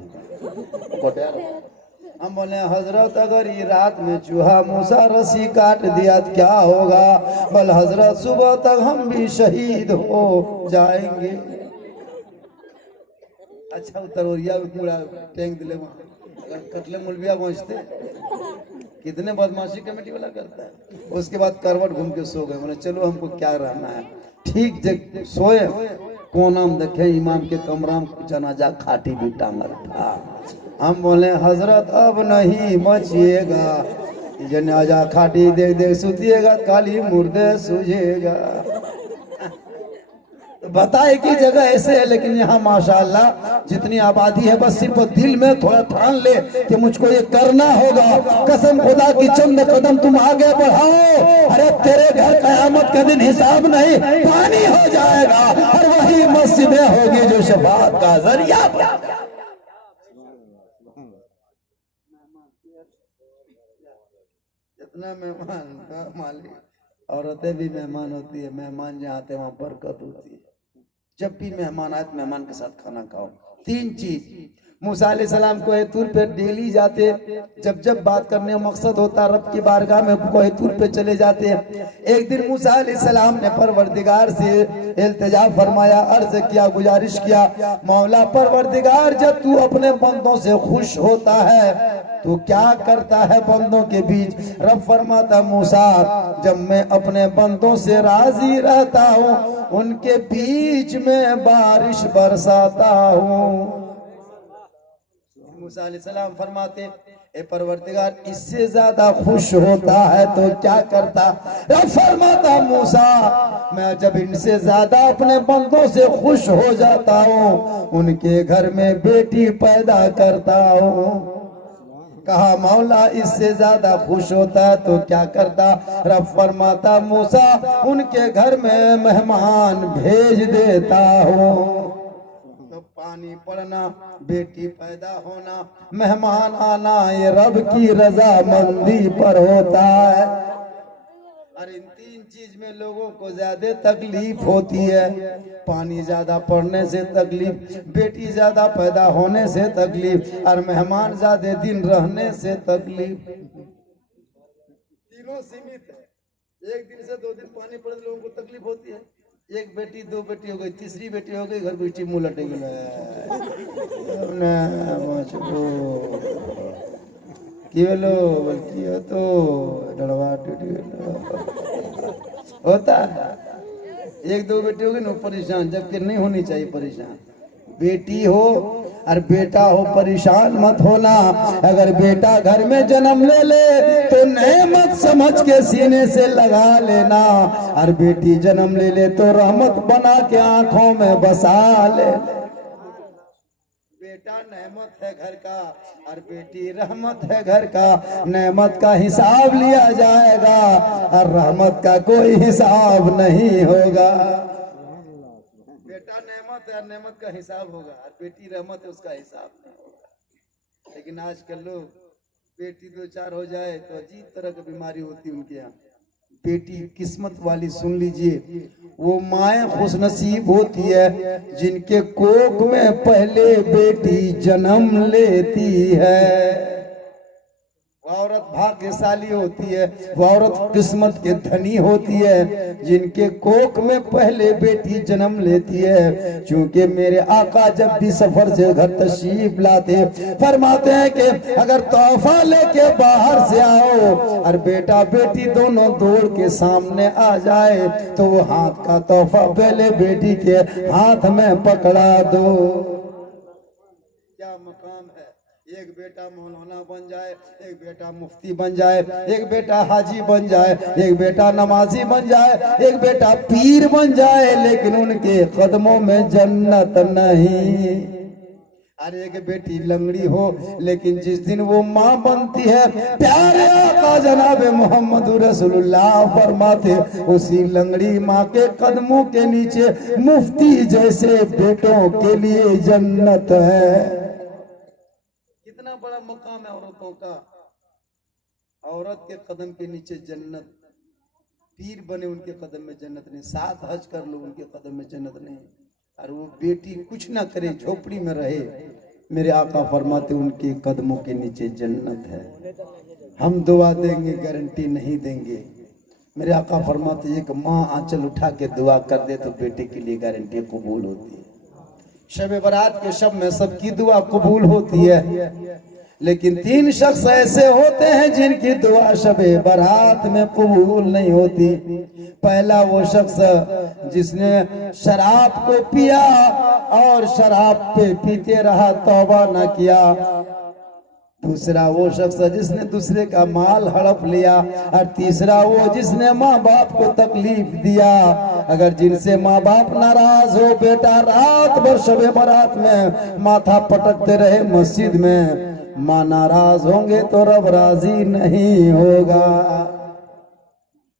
हम बोले हजरत अगर ये रात में चूहा मूसा रस्सी काट दिया तो क्या होगा। बल हजरत सुबह तक हम भी शहीद हो जाएंगे। अच्छा उतरवरिया पूरा टैंक दिले वहां, अगर कटले मुलबिया पहुंचते। कितने बदमाशी कमेटी वाला करता है। उसके बाद करवट घूम के सो गए। बोले चलो हमको क्या रहना है। ठीक जब सोए, कोना में देखे इमाम के कमरा में जनाजा खाटी भी टांगल था। हम बोले हजरत अब नहीं बचिएगा, जनाजा खाटी देख देख सुतिएगा, काली मुर्दे सूझेगा। बताए की जगह ऐसे है, लेकिन यहाँ माशाअल्लाह जितनी आबादी है, बस सिर्फ दिल में थोड़ा ठान ले कि मुझको ये करना होगा। कसम खुदा की चंद कदम तुम आगे बढ़ाओ, अरे तेरे घर कयामत के दिन हिसाब नहीं पानी हो जाएगा, और वही मस्जिदें होगी जो शफाअत का जरिया। जितना मेहमान का मालिक, औरतें भी मेहमान होती है। मेहमान जहाँ आते वहाँ बरकत होती है। जब भी मेहमान आए तो मेहमान के साथ खाना खाओ। 3 चीज मूसा अलैहिस्सलाम को कोहेतूर पे डेली जाते, जब जब बात करने का मकसद होता रब की बारगाह में कोहेतूर पे चले जाते। एक दिन मूसा अलैहिस्सलाम ने परवरदिगार से इल्तिजा फरमाया, अर्ज किया, गुजारिश किया, मौला परवरदिगार जब तू अपने बंदों से खुश होता है तो क्या करता है बंदों के बीच। रब फरमाता मूसा जब मैं अपने बंदों से राजी रहता हूँ उनके बीच में बारिश बरसाता हूँ। मूसा अलैहिस्सलाम फरमाते ए परवरदिगार इससे ज्यादा खुश होता है तो क्या करता। रब फरमाता मूसा मैं जब इनसे ज्यादा अपने बंदों से खुश हो जाता हूँ उनके घर में बेटी पैदा करता हूँ। कहा मौला इससे ज्यादा खुश होता है तो क्या करता। रब फरमाता मूसा उनके घर में मेहमान भेज देता हूँ। तो पानी पड़ना, बेटी पैदा होना, मेहमान आना ये रब की रजामंदी पर होता है। और इन 3 चीज में लोगों को ज्यादा तकलीफ होती है। पानी ज्यादा पड़ने से तकलीफ, बेटी ज्यादा पैदा होने से तकलीफ, और मेहमान ज्यादा दिन रहने से तकलीफ। तीनों सीमित है। 1 दिन से 2 दिन पानी पड़े लोगों को तकलीफ होती है। 1 बेटी 2 बेटी हो गई, तीसरी बेटी हो गई, घर बेटी मुंह लटे तो डरवा होता है। 1-2 बेटी होगी ना परेशान, जबकि नहीं होनी चाहिए परेशान। बेटी हो और बेटा हो परेशान मत होना। अगर बेटा घर में जन्म ले ले तो नेमत समझ के सीने से लगा लेना, और बेटी जन्म ले ले तो रहमत बना के आंखों में बसा ले। बेटा नेमत है घर का और बेटी रहमत है घर का। नेमत का हिसाब लिया जाएगा और रहमत का कोई हिसाब नहीं होगा। बेटा नेमत है, नेमत का हिसाब होगा, और बेटी रहमत है, उसका हिसाब नहीं होगा। लेकिन आजकल लोग बेटी 2-4 हो जाए तो अजीब तरह की बीमारी होती है उनके यहाँ। बेटी किस्मत वाली सुन लीजिए, वो माएँ खुशनसीब होती है जिनके कोख में पहले बेटी जन्म लेती है। वो औरत भाग्यशाली होती है, वो औरत किस्मत के धनी होती है जिनके कोख में पहले बेटी जन्म लेती है। क्योंकि मेरे आका जब भी सफर से घर तशरीफ लाते फरमाते हैं कि अगर तोहफा लेके बाहर से आओ और बेटा बेटी दोनों दौड़ के सामने आ जाए तो वो हाथ का तोहफा पहले बेटी के हाथ में पकड़ा दो। क्या मकाम है, एक बेटा मौलाना बन जाए, एक बेटा मुफ्ती बन जाए, एक बेटा हाजी बन जाए, एक बेटा नमाजी बन जाए, एक बेटा पीर बन जाए, लेकिन उनके कदमों में जन्नत नहीं। अरे एक बेटी लंगड़ी हो लेकिन जिस दिन वो माँ बनती है प्यारे आका जनाब मोहम्मद रसूलुल्लाह फरमाते उसी लंगड़ी माँ के कदमों के नीचे मुफ्ती जैसे बेटों के लिए जन्नत है। कितना बड़ा मकाम है औरतों का, औरत के कदम के नीचे जन्नत। पीर बने उनके कदम में जन्नत नहीं, 7 हज कर लो उनके कदम में जन्नत नहीं। और वो बेटी कुछ ना करे झोपड़ी में रहे, मेरे आका फरमाते उनके कदमों के नीचे जन्नत है। हम दुआ देंगे गारंटी नहीं देंगे। मेरे आका फरमाते एक माँ आंचल उठा के दुआ कर दे तो बेटे के लिए गारंटी कबूल होती है। शब बारात के शब में सबकी दुआ कबूल होती है, लेकिन 3 शख्स ऐसे होते हैं जिनकी दुआ शबे बारात में कबूल नहीं होती। पहला वो शख्स जिसने शराब को पिया और शराब पे पीते रहा, तौबा न किया। दूसरा वो शख्स जिसने दूसरे का माल हड़प लिया, और तीसरा वो जिसने माँ बाप को तकलीफ दिया। अगर जिनसे माँ बाप नाराज हो, बेटा रात भर शबे बारात में माथा पटकते रहे मस्जिद में, माँ नाराज होंगे तो रब राजी नहीं होगा।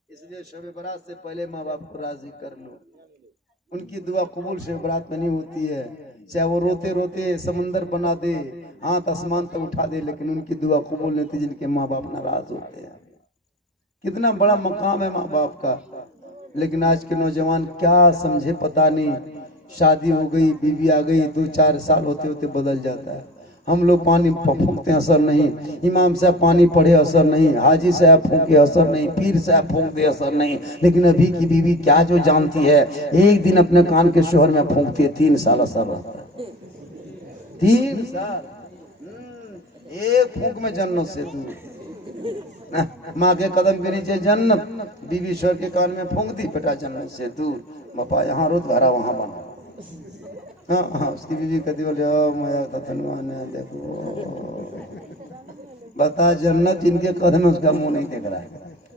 इसलिए शबे बारात से पहले माँ बाप को राजी कर लो। उनकी दुआ कबूल शबे बारात में नहीं होती है, चाहे वो रोते रोते समंदर बना दे, हाथ आसमान तक उठा दे, लेकिन उनकी दुआ कबूल नहीं होती जिनके माँ बाप नाराज होते हैं। कितना बड़ा मकाम है माँ बाप का, लेकिन आज के नौजवान क्या समझे पता नहीं। शादी हो गई, बीवी आ गई, 2-4 साल होते होते बदल जाता है। हम लोग पानी फूंकते असर नहीं, इमाम साहब पानी पढ़े असर नहीं, हाजी साहब फूंके असर नहीं, पीर साहब फूंक दे असर नहीं। लेकिन अभी की बीवी क्या जो जानती है, एक दिन अपने कान के शोहर में फूंकती है, 3 साल असर रहता है। 3 साल एक फूंक में जन्नत से दूर। माँ के कदम के नीचे जन्नत, बीवी शोहर के कान में फूंक दी, बेटा जन्नत से दूर। बापा यहाँ रोज घरा वहां बना। हाँ, उसकी बीवी कहती बोले देखो बता जन्नत जिनके कदम में उसका मुंह नहीं देख रहा है।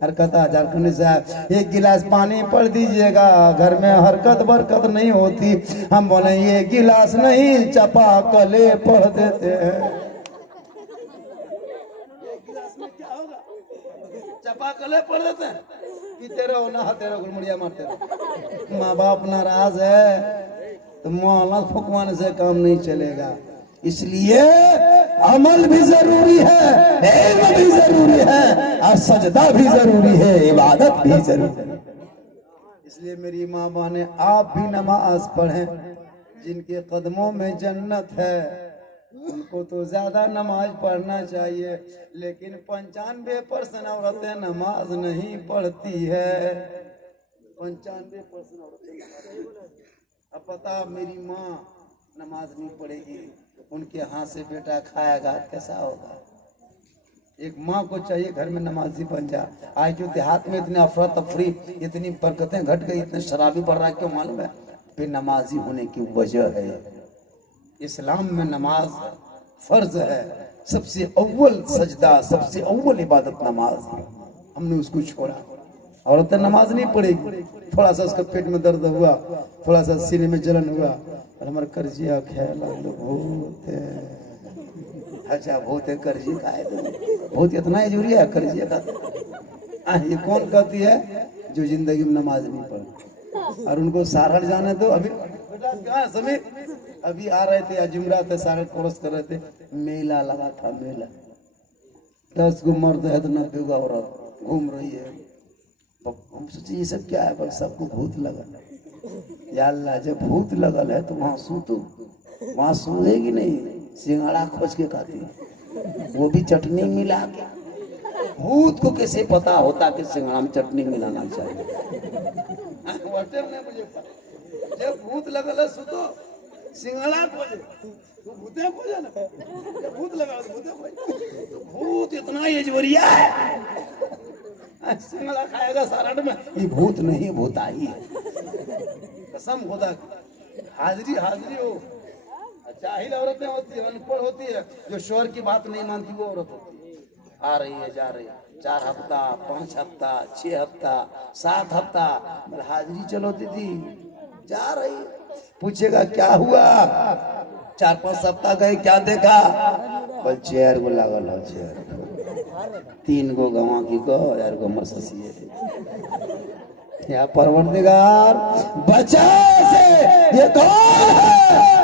हरकत झारखंड साहब 1 गिलास पानी पढ़ दीजिएगा, घर में हरकत बरकत नहीं होती। हम बोले ये गिलास नहीं चपा कले पढ़ देते हैं। चपा कले पढ़ देते हैं, पीते रहो नहाते रहो गुलमुड़िया मारते रहो। माँ बाप नाराज है तो मौला फुकवाने से काम नहीं चलेगा। इसलिए अमल भी जरूरी है, इल्म भी जरूरी है, और सजदा भी जरूरी है, इबादत भी जरूरी है। इसलिए मेरी माँ बहने आप भी नमाज पढ़ें, जिनके कदमों में जन्नत है उनको तो ज्यादा नमाज पढ़ना चाहिए। लेकिन 95% औरतें नमाज नहीं पढ़ती है। 95% औरतें। अब पता मेरी माँ नमाज नहीं पढ़ेगी, उनके हाथ से बेटा खाएगा कैसा होगा। एक माँ को चाहिए घर में नमाजी बन जा। आज जो देहात में इतने अफरा तफरी, इतनी बरकतें घट गई, इतने शराबी बढ़ रहा है, क्यों मालूम है? बेनमाजी होने की वजह है। इस्लाम में नमाज फर्ज है, सबसे अव्वल सजदा, सबसे अव्वल इबादत नमाज। हमने उसको छोड़ा। औरतें नमाज नहीं पढ़ेगी, थोड़ा सा उसका पेट में दर्द हुआ, थोड़ा सा सीने में जलन हुआ, और हमारे कर्जिया ख्याल भूत अच्छा भूत है, कर्जी का है, भूत इतना ही जरूरी है कर्जिया का। ये कौन कहती है? जो जिंदगी में नमाज नहीं पढ़ी। और उनको सारण जाने दो। अभी कहाँ समीर अभी आ रहे थे, अजुमरा थे, सारण कोरस कर रहे थे, मेला लगा था, मेला 10 गो मर्द है तो 90 गो औरत घूम रही है। हम सोचे ये सब क्या है, पर सबको भूत लगल। या अल्लाह जब भूत लगल है तो वहां सूतो, वहां सोएगी नहीं, सिंघाड़ा खोज के खाती, वो भी चटनी मिला के। भूत को कैसे पता होता कि सिंघाड़ा में चटनी मिलाना चाहिए? होटल में मुझे पता जब भूत लगल है सुतो सिंघाड़ा खोजे तो भूते खोजे ना, जब भूत लगा तो भूते खोजे। तो भूत इतना यजवरिया है, सिंघाड़ा खाएगा सारण में, ये भूत नहीं भूताई है। कसम खुदा की, हाजिरी हाजिरी हो। जाहिल औरतें होती है, अनपढ़ होती है, जो शोहर की बात नहीं मानती वो औरत होती है। आ रही है जा रही है, 4 हफ्ता 5 हफ्ता 6 हफ्ता 7 हफ्ता हाजिरी चलोती थी, जा रही है। पूछेगा क्या हुआ, 4-5 सप्ताह गए, क्या देखा? बोल चेयर को लागल हो, चेयर 3 गो गवा की को यार गो मससिए या परवरदिगार बचा से। ये कौन है?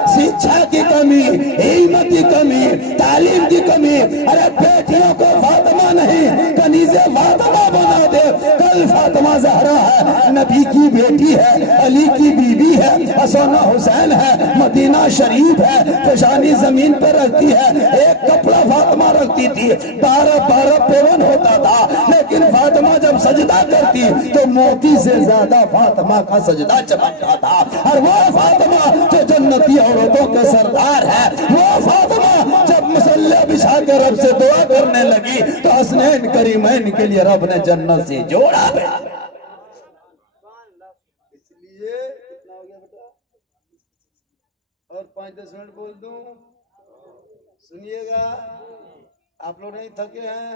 शिक्षा की कमी, हिम्मत की कमी, तालीम की कमी। अरे बेटियों को फातिमा नहीं कनीज़े फातिमा बना दे। कल फातिमा ज़हरा है, नबी की बेटी है, अली की बीवी है, हसन हुसैन है, मदीना शरीफ है, पेशानी जमीन पर रखती है। एक कपड़ा फातिमा रखती थी, 12 पेवन होता था, लेकिन फातिमा जब सजदा करती तो मोती से ज्यादा फातिमा का सजदा चमकता था। और वो फातिमा जो जन्नती औरतों के सरदार है, वो फातिमा जब मुसल्ले बिछा के रब से दुआ करने लगी तो हसनैन करीमैन के लिए रब ने जन्नत से जोड़ा गया। इसलिए कितना हो गया बेटा? और 5-10 मिनट बोल दूं, सुनिएगा। आप लोग नहीं थके हैं,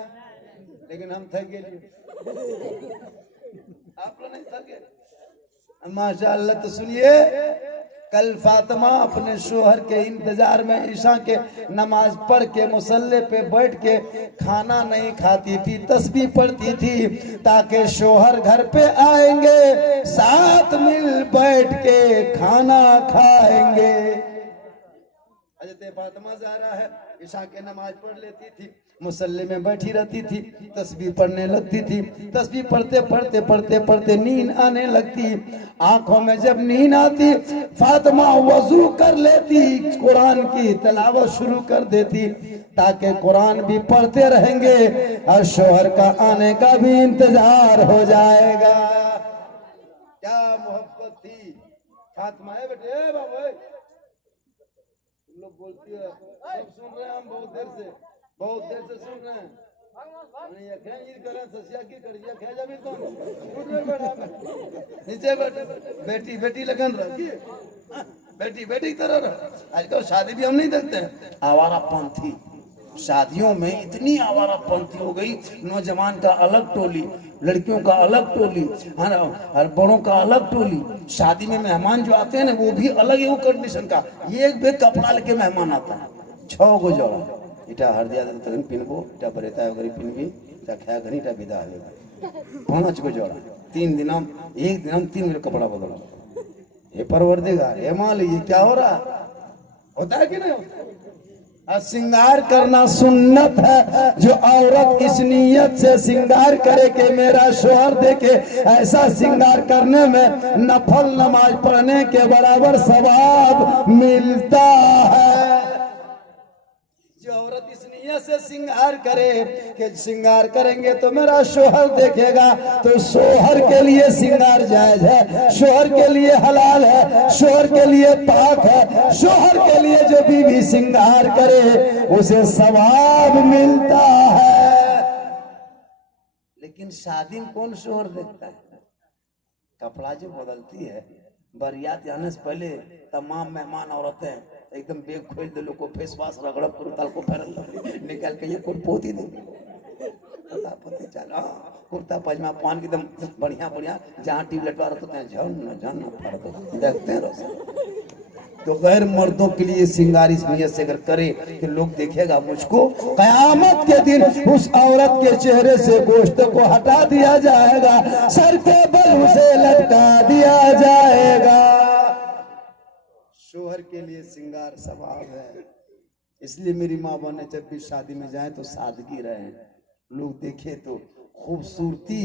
लेकिन हम थक गए। आप लोग नहीं थके माशाअल्लाह। तो सुनिए, कल फातिमा अपने शोहर के इंतजार में ईशा के नमाज पढ़ के मुसल्ले पे बैठ के खाना नहीं खाती थी, तस्बीह पढ़ती थी, ताकि शोहर घर पे आएंगे साथ मिल बैठ के खाना खाएंगे। हज़रत फातिमा ज़हरा है, ईशा के नमाज पढ़ लेती थी, मुसल्ले में बैठी रहती थी, तस्बीह पढ़ने लगती थी। तस्बीह पढ़ते पढ़ते पढ़ते पढ़ते नींद आने लगती। आंखों में जब नींद आती, फातिमा वजू कर लेती, कुरान की तिलावत शुरू कर देती, ताकि कुरान भी पढ़ते रहेंगे और शोहर का आने का भी इंतजार हो जाएगा। क्या मोहब्बत थी फातिमा। बेटे बाबू लोग बोलती है, सब सुन रहे हैं, हम बहुत देर से सुन रहे हैं। नीचे बेटी बेटी लगन रही, बेटी बेटी की तरह रह। आजकल शादी भी हम नहीं देखते हैं, आवारापंथी। शादियों में इतनी आवारापंथी हो गई, नौजवान का अलग टोली, लड़कियों का अलग टोली, और बड़ों का अलग टोली। शादी में मेहमान जो आते हैं ना, वो भी अलग है वो कंडीशन का। ये एक बेग कपड़ा लेके मेहमान आता है, 6 गो जोड़ा, इटा हरदिया तक पिनबो, इटा बरेता वगैरह पिनबी, इटा खाया घनी, इटा विदा आएगा, 5 गो जोड़ा, 3 दिन एक दिन 3 बेर कपड़ा बदला। ये परवरदिगार, ये मान लीजिए क्या हो रहा होता है कि नहीं होता? श्रृंगार करना सुन्नत है। जो औरत इस नियत से श्रृंगार करे कि मेरा शोहर देखे, ऐसा श्रृंगार करने में नफल नमाज पढ़ने के बराबर सवाब मिलता है। जो औरत इस नियत से श्रृंगार करे कि श्रृंगार करेंगे तो मेरा शोहर देखेगा, तो शोहर के लिए श्रृंगार जायज है, शोहर के लिए हलाल है, शोहर के लिए पाक है। शोहर के लिए जो बीवी श्रृंगार करे उसे सवाब मिलता है। लेकिन शादी में कौन शोहर देखता है? कपड़ा जो बदलती है, बरियात आने से पहले तमाम मेहमान औरतें एकदम बेग खोल दे, लोग को फेस वॉश रगड़ कुर्ताल को फैरल निकाल के ये पोती दे, कुर्ता पजामा पहन के एकदम बढ़िया बढ़िया, जहाँ ट्यूबलाइट वाला होते हैं झन फड़ देखते हैं। तो गैर मर्दों के लिए श्रृंगार इस नियत से अगर करे तो लोग देखेगा मुझको, कयामत के दिन उस औरत के चेहरे से गोश्त को हटा दिया जाएगा, सर के बल से लटका दिया जाएगा। शोहर के लिए श्रृंगार सवाब है। इसलिए मेरी माँ बहने जब भी शादी में जाए तो सादगी रहे, लोग देखे तो खूबसूरती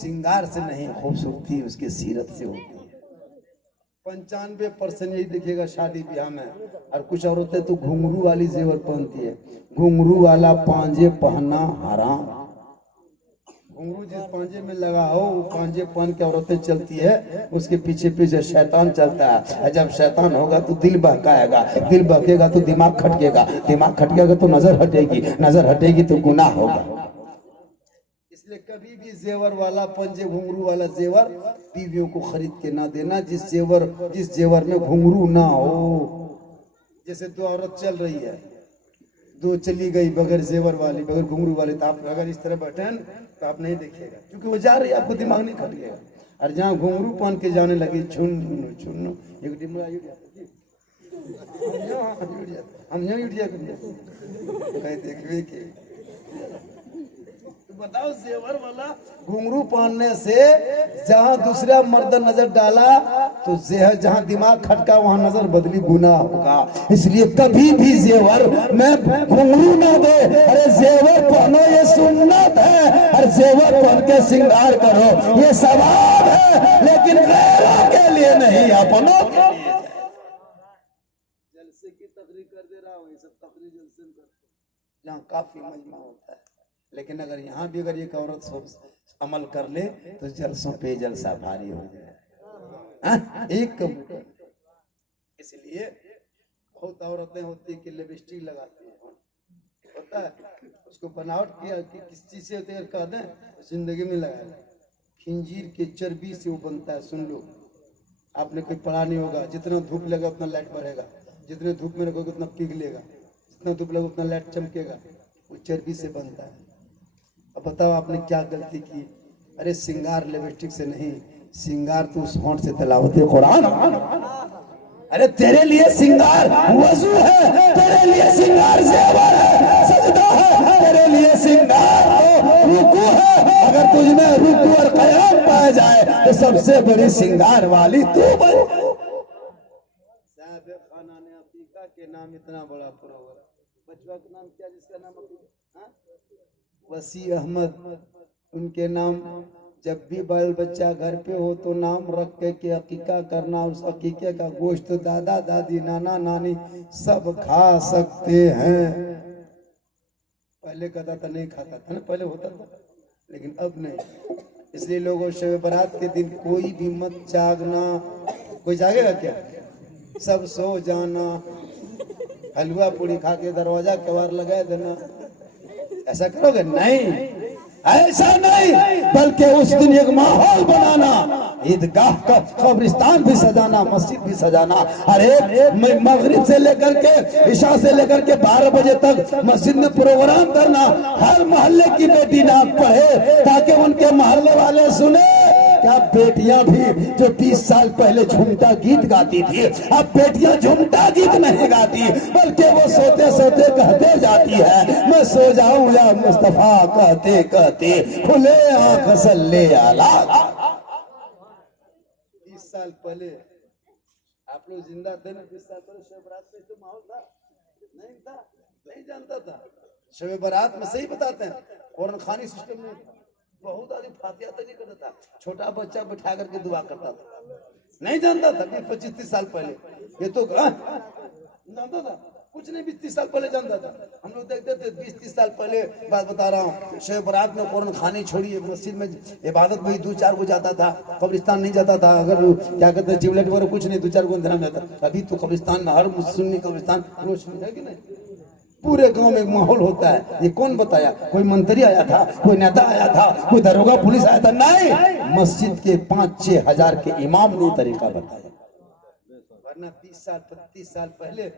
श्रृंगार से नहीं, खूबसूरती उसके सीरत से होती है। 95% यही देखिएगा शादी ब्याह में। और कुछ औरतें तो घुंघरू वाली जेवर पहनती है, घुंघरू वाला पांजे पहनना हराम। घुंघरू जिस पांजे में लगा हो वो पांजे पान के औरतें चलती है, उसके पीछे पीछे शैतान चलता है। और जब शैतान होगा तो दिल बहकाएगा, दिल बहकेगा तो दिमाग खटकेगा, दिमाग खटकेगा तो नजर हटेगी, नजर हटेगी तो गुनाह होगा। इसलिए कभी भी जेवर वाला पंजे घुंघरू वाला जेवर बीवियों को खरीद के ना देना, जिस जेवर में घुंघरू ना हो। जैसे दो औरत चल रही है, दो चली गई बगैर जेवर वाली, बगैर घुंघरू वाली, तो आप अगर इस तरह बैठे हैं तो आप नहीं देखिएगा, क्योंकि वो जा रही है, आपको दिमाग नहीं खटकेगा। और जहाँ घुंघरू पहन के जाने लगी, छुन्नू छुन्नू एक डिमरा हम यहाँ उठ जाते देखिए कि बताओ, जेवर वाला घुंघरू पहनने से जहां दूसरा मर्द नजर डाला तो जहां दिमाग खटका वहां नजर बदली, गुनाह होगा। इसलिए कभी भी जेवर में घुंघरू ना दे। अरे जेवर पहनो, ये सुन्नत है। और जेवर पहन के श्रृंगार करो, ये सवाब है, लेकिन गैरों के लिए नहीं, अपनों के लिए। जलसे की तकरीर कर दे रहा हूँ, ये सब तकरीर जलसे में करते, जहाँ काफी मजमा होता है। लेकिन अगर यहाँ भी अगर एक औरत अमल कर ले तो जलसों पे जलसा भारी हो जाए। एक इसलिए बहुत औरतें होती कि लिपस्टिक लगाती है, होता है उसको बनावट किया कि किस चीज से तैयार कर दें, जिंदगी में लगाया। खिंजीर के चर्बी से वो बनता है। सुन लो, आपने कोई पढ़ा नहीं होगा, जितना धूप लगा उतना लाइट बढ़ेगा, जितने धूप में रखोगे उतना पिघलेगा, जितना धूप लगा उतना लाइट चमकेगा। वो चर्बी से बनता है। अब बताओ आपने क्या गलती की? अरे श्रृंगार लिपस्टिक से नहीं, श्रृंगार तो उस होंठ से तिलावत कुरान। अरे तेरे लिए श्रृंगार वजू है, तेरे लिए श्रृंगार जेवर है, सजदा है, तेरे लिए श्रृंगार तो रुकू है। अगर तुझ में रुकू और कयाम पाया जाए तो सबसे बड़ी श्रृंगार वाली तू बन। साहब खाना ने अकीका के नाम इतना बड़ा प्रोग्राम, बचवा का नाम क्या, जिसका नाम वसी अहमद, उनके नाम। जब भी बाल बच्चा घर पे हो तो नाम रख के अकीका करना। उस अकीके का गोश्त दादा दादी नाना नानी सब खा सकते हैं। पहले कहता था नहीं खाता था ना, पहले होता था, लेकिन अब नहीं। इसलिए लोगों शब बारात के दिन कोई भी मत जागना। कोई जागेगा क्या? सब सो जाना, हलवा पूरी खा के दरवाजा कबार लगा देना। ऐसा करोगे? नहीं, ऐसा नहीं, बल्कि उस दिन एक माहौल बनाना, ईदगाह का कब्रिस्तान भी सजाना, मस्जिद भी सजाना। अरे मगरिब से लेकर के इशा से लेकर के 12 बजे तक मस्जिद में प्रोग्राम करना। हर मोहल्ले की बेटी नात पढ़े ताकि उनके मोहल्ले वाले सुने। क्या बेटियां भी जो 20 साल पहले झुमटा गीत गाती थी, अब बेटियां झुमटा गीत नहीं गाती, बल्कि वो सोते सोते कहते जाती है, मैं सो जाऊं या मुस्तफा, कहते कहते खुले आंख सल्ले आला। 20 साल पहले आप लोग जिंदा थे ना, 20 साल पहले शब बारात में तो माहौल था नहीं था, नहीं जानता था। शब बारात में सही बताते हैं, कुरान खानी सिस्टम नहीं था। बहुत आदमी फातिहा तक नहीं करता था, छोटा बच्चा बैठा करके दुआ करता था, नहीं जानता था। 25-30 साल पहले ये तो जानता था, कुछ नहीं 20-30 साल पहले जानता था। हम लोग देखते थे 20-30 साल पहले बात बता रहा हूँ। शब बारात में कुरान खानी छोड़िए, मस्जिद में इबादत में 2-4 को जाता था, कब्रिस्तान नहीं जाता था। अगर क्या कहते हैं ट्यूबलाइट वगैरह कुछ नहीं, 2-4 को अंधेरा में जाता। अभी तो कब्रिस्तान में हर सुन्नी कब्रिस्तान रोशनी है कि नहीं? पूरे गांव में एक माहौल होता है। ये कौन बताया? कोई मंत्री आया था, कोई नेता आया था, कोई दरोगा पुलिस आया था? नहीं, मस्जिद के 5-6 हजार के इमाम ने तरीका बताया। वरना 20-30 साल पहले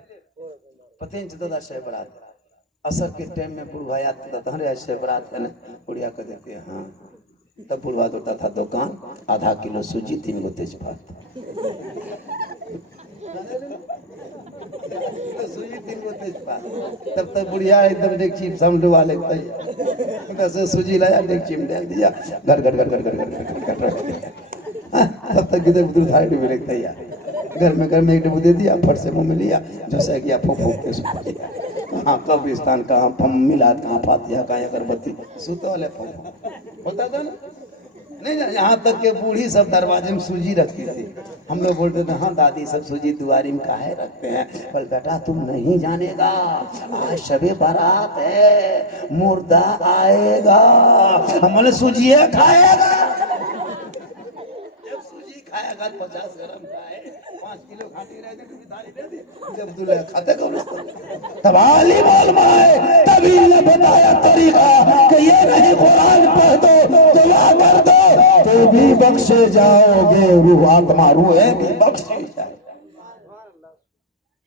पता नहीं चलता था शब बारात। असर के टाइम में बुढ़वा याद करता था, अरे शब बारात है ना, बुढ़िया कर देते हैं। हाँ, तब बुढ़वा होता था दुकान, आधा किलो सूजी, 3 गो तेजपात, सूजी 3 गो तेजपात। तब तक बुढ़िया एकदम डेगची हम डुबा लेता है, सूजी लाया डेगची में डाल दिया, घर घर घर घर घर घर घर। तब तक इधर उधर धारे डूबे लगता है यार। घर में एक डुबो दे दिया, फट से मुंह में लिया, झुसा गया, फूंक फूंक के सुखा दिया। कहाँ कब्रिस्तान, कहाँ मिलाद, कहाँ फातिहा, कहाँ अगरबत्ती, सूते वाले फूंक होता था ना। नहीं, यहाँ तक के बूढ़ी सब दरवाजे में सूजी रखती थी। हम लोग बोलते थे हाँ दादी सब सूजी दुआरी में काहे रखते हैं, पर बेटा तुम नहीं जानेगा, आज शबे बारात है, मुर्दा आएगा, हम बोले सूजी खाएगा, जब सूजी खाएगा 50 ग्राम खाए, 5 किलो खाती रह गई, जब दूल्हा खाते तब आली मालूम है, तभी ने बताया तरीका कि ये नहीं कुरान पढ़ दो, दुआ कर दो तो भी बख्शे जाओगे, रूह आत्मा रूह है भी बख्शे जाए।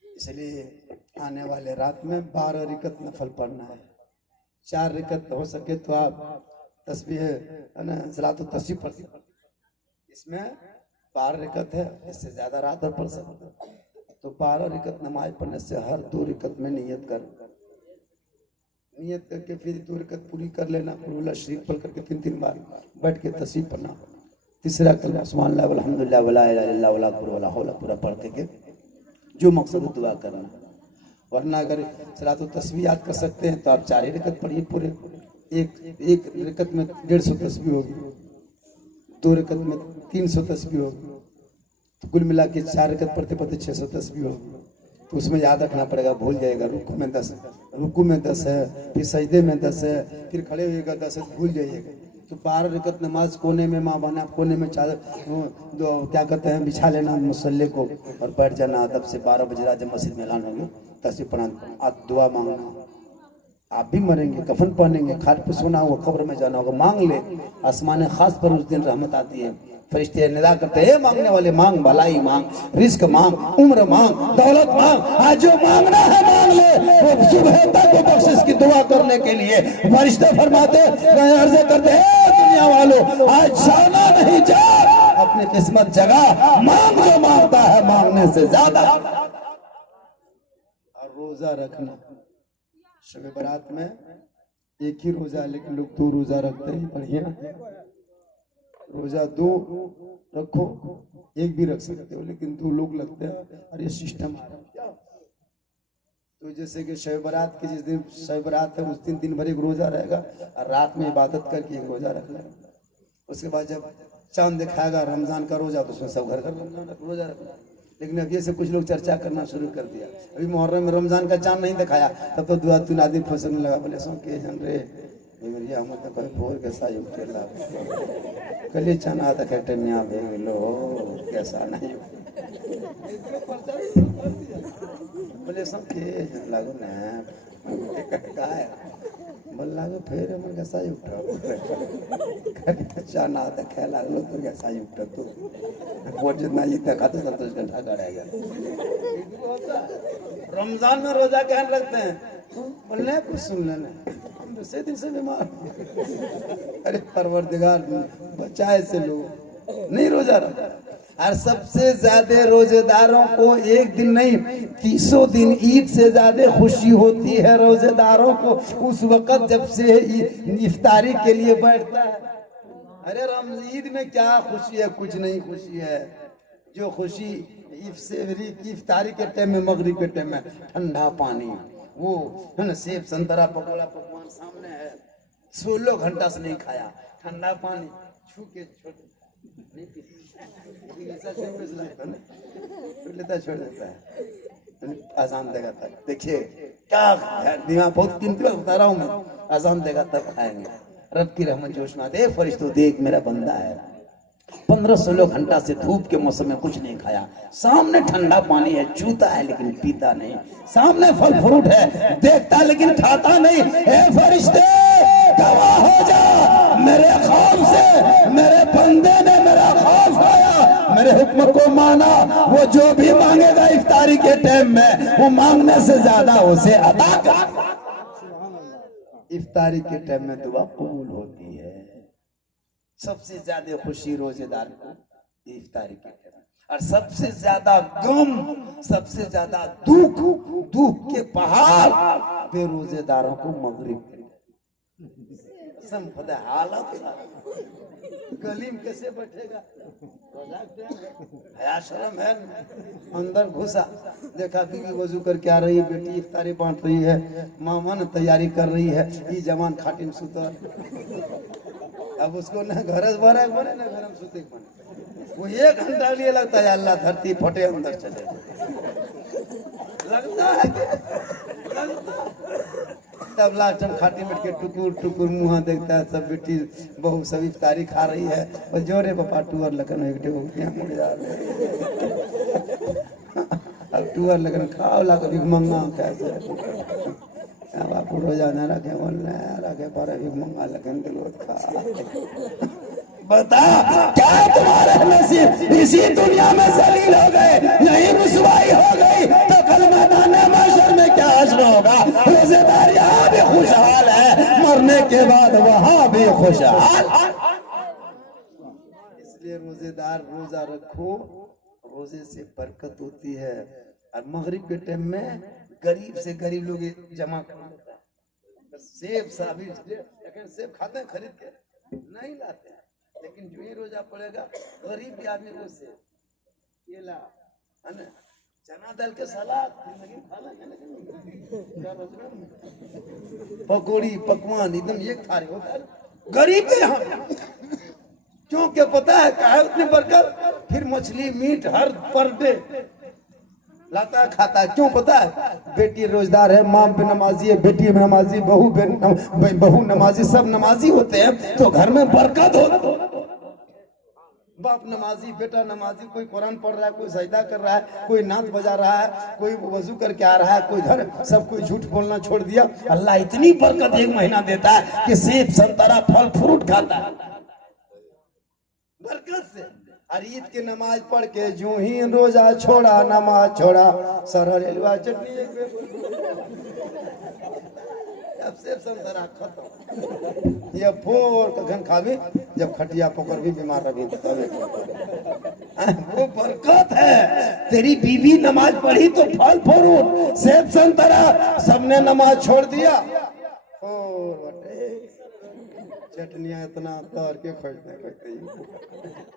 इसलिए आने वाले रात में 12 रिकत नफल पढ़ना है। 4 रिकत हो सके तो आप तस्बीह सलातो तस्बीह पढ़ सकते, इसमें 12 रिकत है, इससे ज्यादा रात भर पढ़ सकते हो। तो 12 रिकत नमाज पढ़ने से हर 2 रिकत में नियत करके फिर 2 रिकत पूरी कर लेना, कुल शरीफ पढ़ करके 3 बार बैठ के तस्बीह पढ़ना। तीसरा कलमा सुभान अल्लाह अल्हम्दुलिल्लाह वला इलाहा इल्लल्लाह वला कुव्वता वला हौला पूरा पढ़ के जो मकसद है दुआ करना। वरना अगर सलातो तस्बीह याद कर सकते हैं तो आप 4 ही रिकत पढ़िए पूरे, एक रिकत में 150 तस्बीह होगी, 2 रिकत में 300 तस्बीह होगी, तो कुल मिला के 4 रिकत पढ़ते पढ़ते 600 तस्बीह होगी। तो उसमें याद रखना पड़ेगा, भूल जाएगा। रुकू में 10 है, फिर सजदे में 10 है, फिर खड़े होइएगा 10 है, भूल जाइएगा। तो 12 रिकत नमाज कोने में माँ बना, कोने में चादर क्या कहते हैं बिछा लेना मुसल्ले को और बैठ जाना अदब से। 12 बजे रात जब मस्जिद में ऐलान होगी तस्बीह पढ़ना, आप दुआ मांगना। आप भी मरेंगे, कफन पहनेंगे, खाट पे सोना होगा, कब्र में जाना होगा, मांग ले। आसमान खास पर उस दिन रहमत आती है, फरिश्ते निदा करते हैं मांगने वाले मांग, भलाई मांग, रिस्क मांग, उम्र मांग, दौलत मांग, आज जो मांगना है मांग ले। वो सुबह तक वो बख्शिश की दुआ करने के लिए फरिश्ते फरमाते अर्ज करते हैं दुनिया वालों आज जाना नहीं जा, अपनी किस्मत जगा, मांग जो मांगता है मांगने से ज्यादा। और रोजा रखना, शब बारात में एक ही रोजा, लेकिन लोग 2 रोजा रखते हैं, बढ़िया रोजा 2 रखो, एक भी रख सकते हो, लेकिन 2 लोग लगते हैं। और ये सिस्टम आ रहा है। तो जैसे कि शब बारात के जिस दिन शब बारात है उस दिन भर एक रोजा रहेगा और रात में इबादत करके एक रोजा रख लेगा। उसके बाद जब चांद दिखाएगा रमजान का रोजा तो उसमें सब घर का रोजा रखना। लेकिन अब ये से कुछ लोग चर्चा करना शुरू कर दिया, अभी मुहर्रम में रमजान का चांद नहीं दिखाया तब तो दुआ तुन आदमी फंसने लगा, बोले सो के जन रे मेरिया हम तो कोई भोर के साय उठेला कली चना तक टमिया भेलो कैसा नहीं बोले सब के जन लागो ना काय बोल लागो फिर मन के साय उठा चना तक खे लागलो तो के साय उठा तो वो जितना ये तक खाते 27 घंटा करेगा। रमजान में रोजा क्या रखते हैं, बोलने कुछ सुन लेना, हम दूसरे दिन से बीमार। अरे परवरदिगार बचाए से लोग नहीं रोजा रखा। और सबसे ज्यादा रोजेदारों को एक दिन नहीं 30 दिन ईद से ज्यादा खुशी होती है रोजेदारों को उस वक्त जब से इफ्तारी के लिए बैठता है। अरे ईद में क्या खुशी है, कुछ नहीं खुशी है। जो खुशी इफ्तारी के टाइम में, मगरिब के टाइम में ठंडा पानी, वो है ना सेब संतरा पकौड़ा पकवान सामने है, 16 घंटा से नहीं खाया, ठंडा पानी छू के छोड़ छोड़ देता है, आसान देगा तब। देखिए क्या दिमाग बहुत कीमती बता रहा हूँ मैं, आसान देगा तब खाएंगे। रब की रहमत जोश में दे, फरिश्तों देख मेरा बंदा है 15-16 घंटा से धूप के मौसम में कुछ नहीं खाया, सामने ठंडा पानी है, चूता है लेकिन पीता नहीं, सामने फल फ्रूट है देखता लेकिन खाता नहीं। हे फरिश्ते गवाह हो जा, मेरे खौफ से मेरे बंदे ने मेरा खौफ खाया, मेरे हुक्म को माना, वो जो भी मांगेगा इफ्तारी के टाइम में वो मांगने से ज्यादा उसे अता कर। इफ्तारी के टाइम में दुआ कबूल होती है। सबसे ज्यादा खुशी रोजेदार को इफ्तारी के टाइम, और सबसे ज्यादा गम, सबसे ज्यादा दुख के पहाड़ बेरोजेदारों को मगरिब हालत गली में कैसे बैठेगा, हया शर्म है। अंदर घुसा देखा बीवी वजू करके आ रही है, बेटी इफ्तारी बांट रही है, मामा ने तैयारी कर रही है, ये जवान खाटी में सुतर अब उसको ना घर भरा बने ना घर में सुते बने, वो 1 घंटा लिए लगता है अल्लाह धरती फटे अंदर चले लगता है तब लास्ट में खाटी बैठ के टुकुर टुकुर मुँह देखता है, सब बेटी बहू सब इफ्तारी खा रही है और जोरे पापा टूअर लगन एक मुड़ जा अब टूअर लगन खाओ ला कभी मंगा कैसे बापू रोजाना रखे बोलना रखे पर अभी मंगा लगन दिलो खा बता क्या तुम्हारे नसीब इसी दुनिया में जलील हो गए, यही रुसवाई हो गई तो कल मैदान महशर में क्या हश्र होगा। रोजेदार यहाँ भी खुशहाल है, मरने के बाद वहां भी खुशहाल। इसलिए रोजेदार रोजा रखो, रोजे से बरकत होती है। और मगरिब के टाइम में गरीब से गरीब लोग जमा कर लेता है, सेब साबिर लेकिन सेब खाते हैं खरीद के नहीं लाते हैं, लेकिन जो ही रोजा पड़ेगा गरीब के आदमी को से केला है ना, चना दाल के सलाद पकौड़ी पकवान एकदम एक थाली होता है गरीब के यहाँ। क्योंकि पता है क्या है उतनी बरकत, फिर मछली मीट हर पर डे लाता खाता। क्यों पता है, बेटी रोजदार है, माँ पे नमाजी है, बेटी में नमाजी, बहू नमाजी, सब नमाजी होते हैं तो घर में बरकत हो। बाप नमाजी, बेटा नमाजी, कोई कुरान पढ़ रहा है, कोई सजदा कर रहा है, कोई नाच बजा रहा है, कोई वजू करके आ रहा है, कोई घर, सब कोई झूठ बोलना छोड़ दिया। अल्लाह इतनी बरकत 1 महीना देता है कि सेब संतरा फल फ्रूट खाता है बरकत से। और ईद की नमाज पढ़ के जो ही रोजा छोड़ा, नमाज छोड़ा, सरहलवा चटनी अब सेब संतरा खत्म। ये फोर कखन खावी जब खटिया पकड़ भी बीमार रही वो बरकत है। तेरी बीवी नमाज पढ़ी तो फल फ्रूट सेब संतरा, सबने नमाज छोड़ दिया और चटनियां इतना तोड़ के खोजते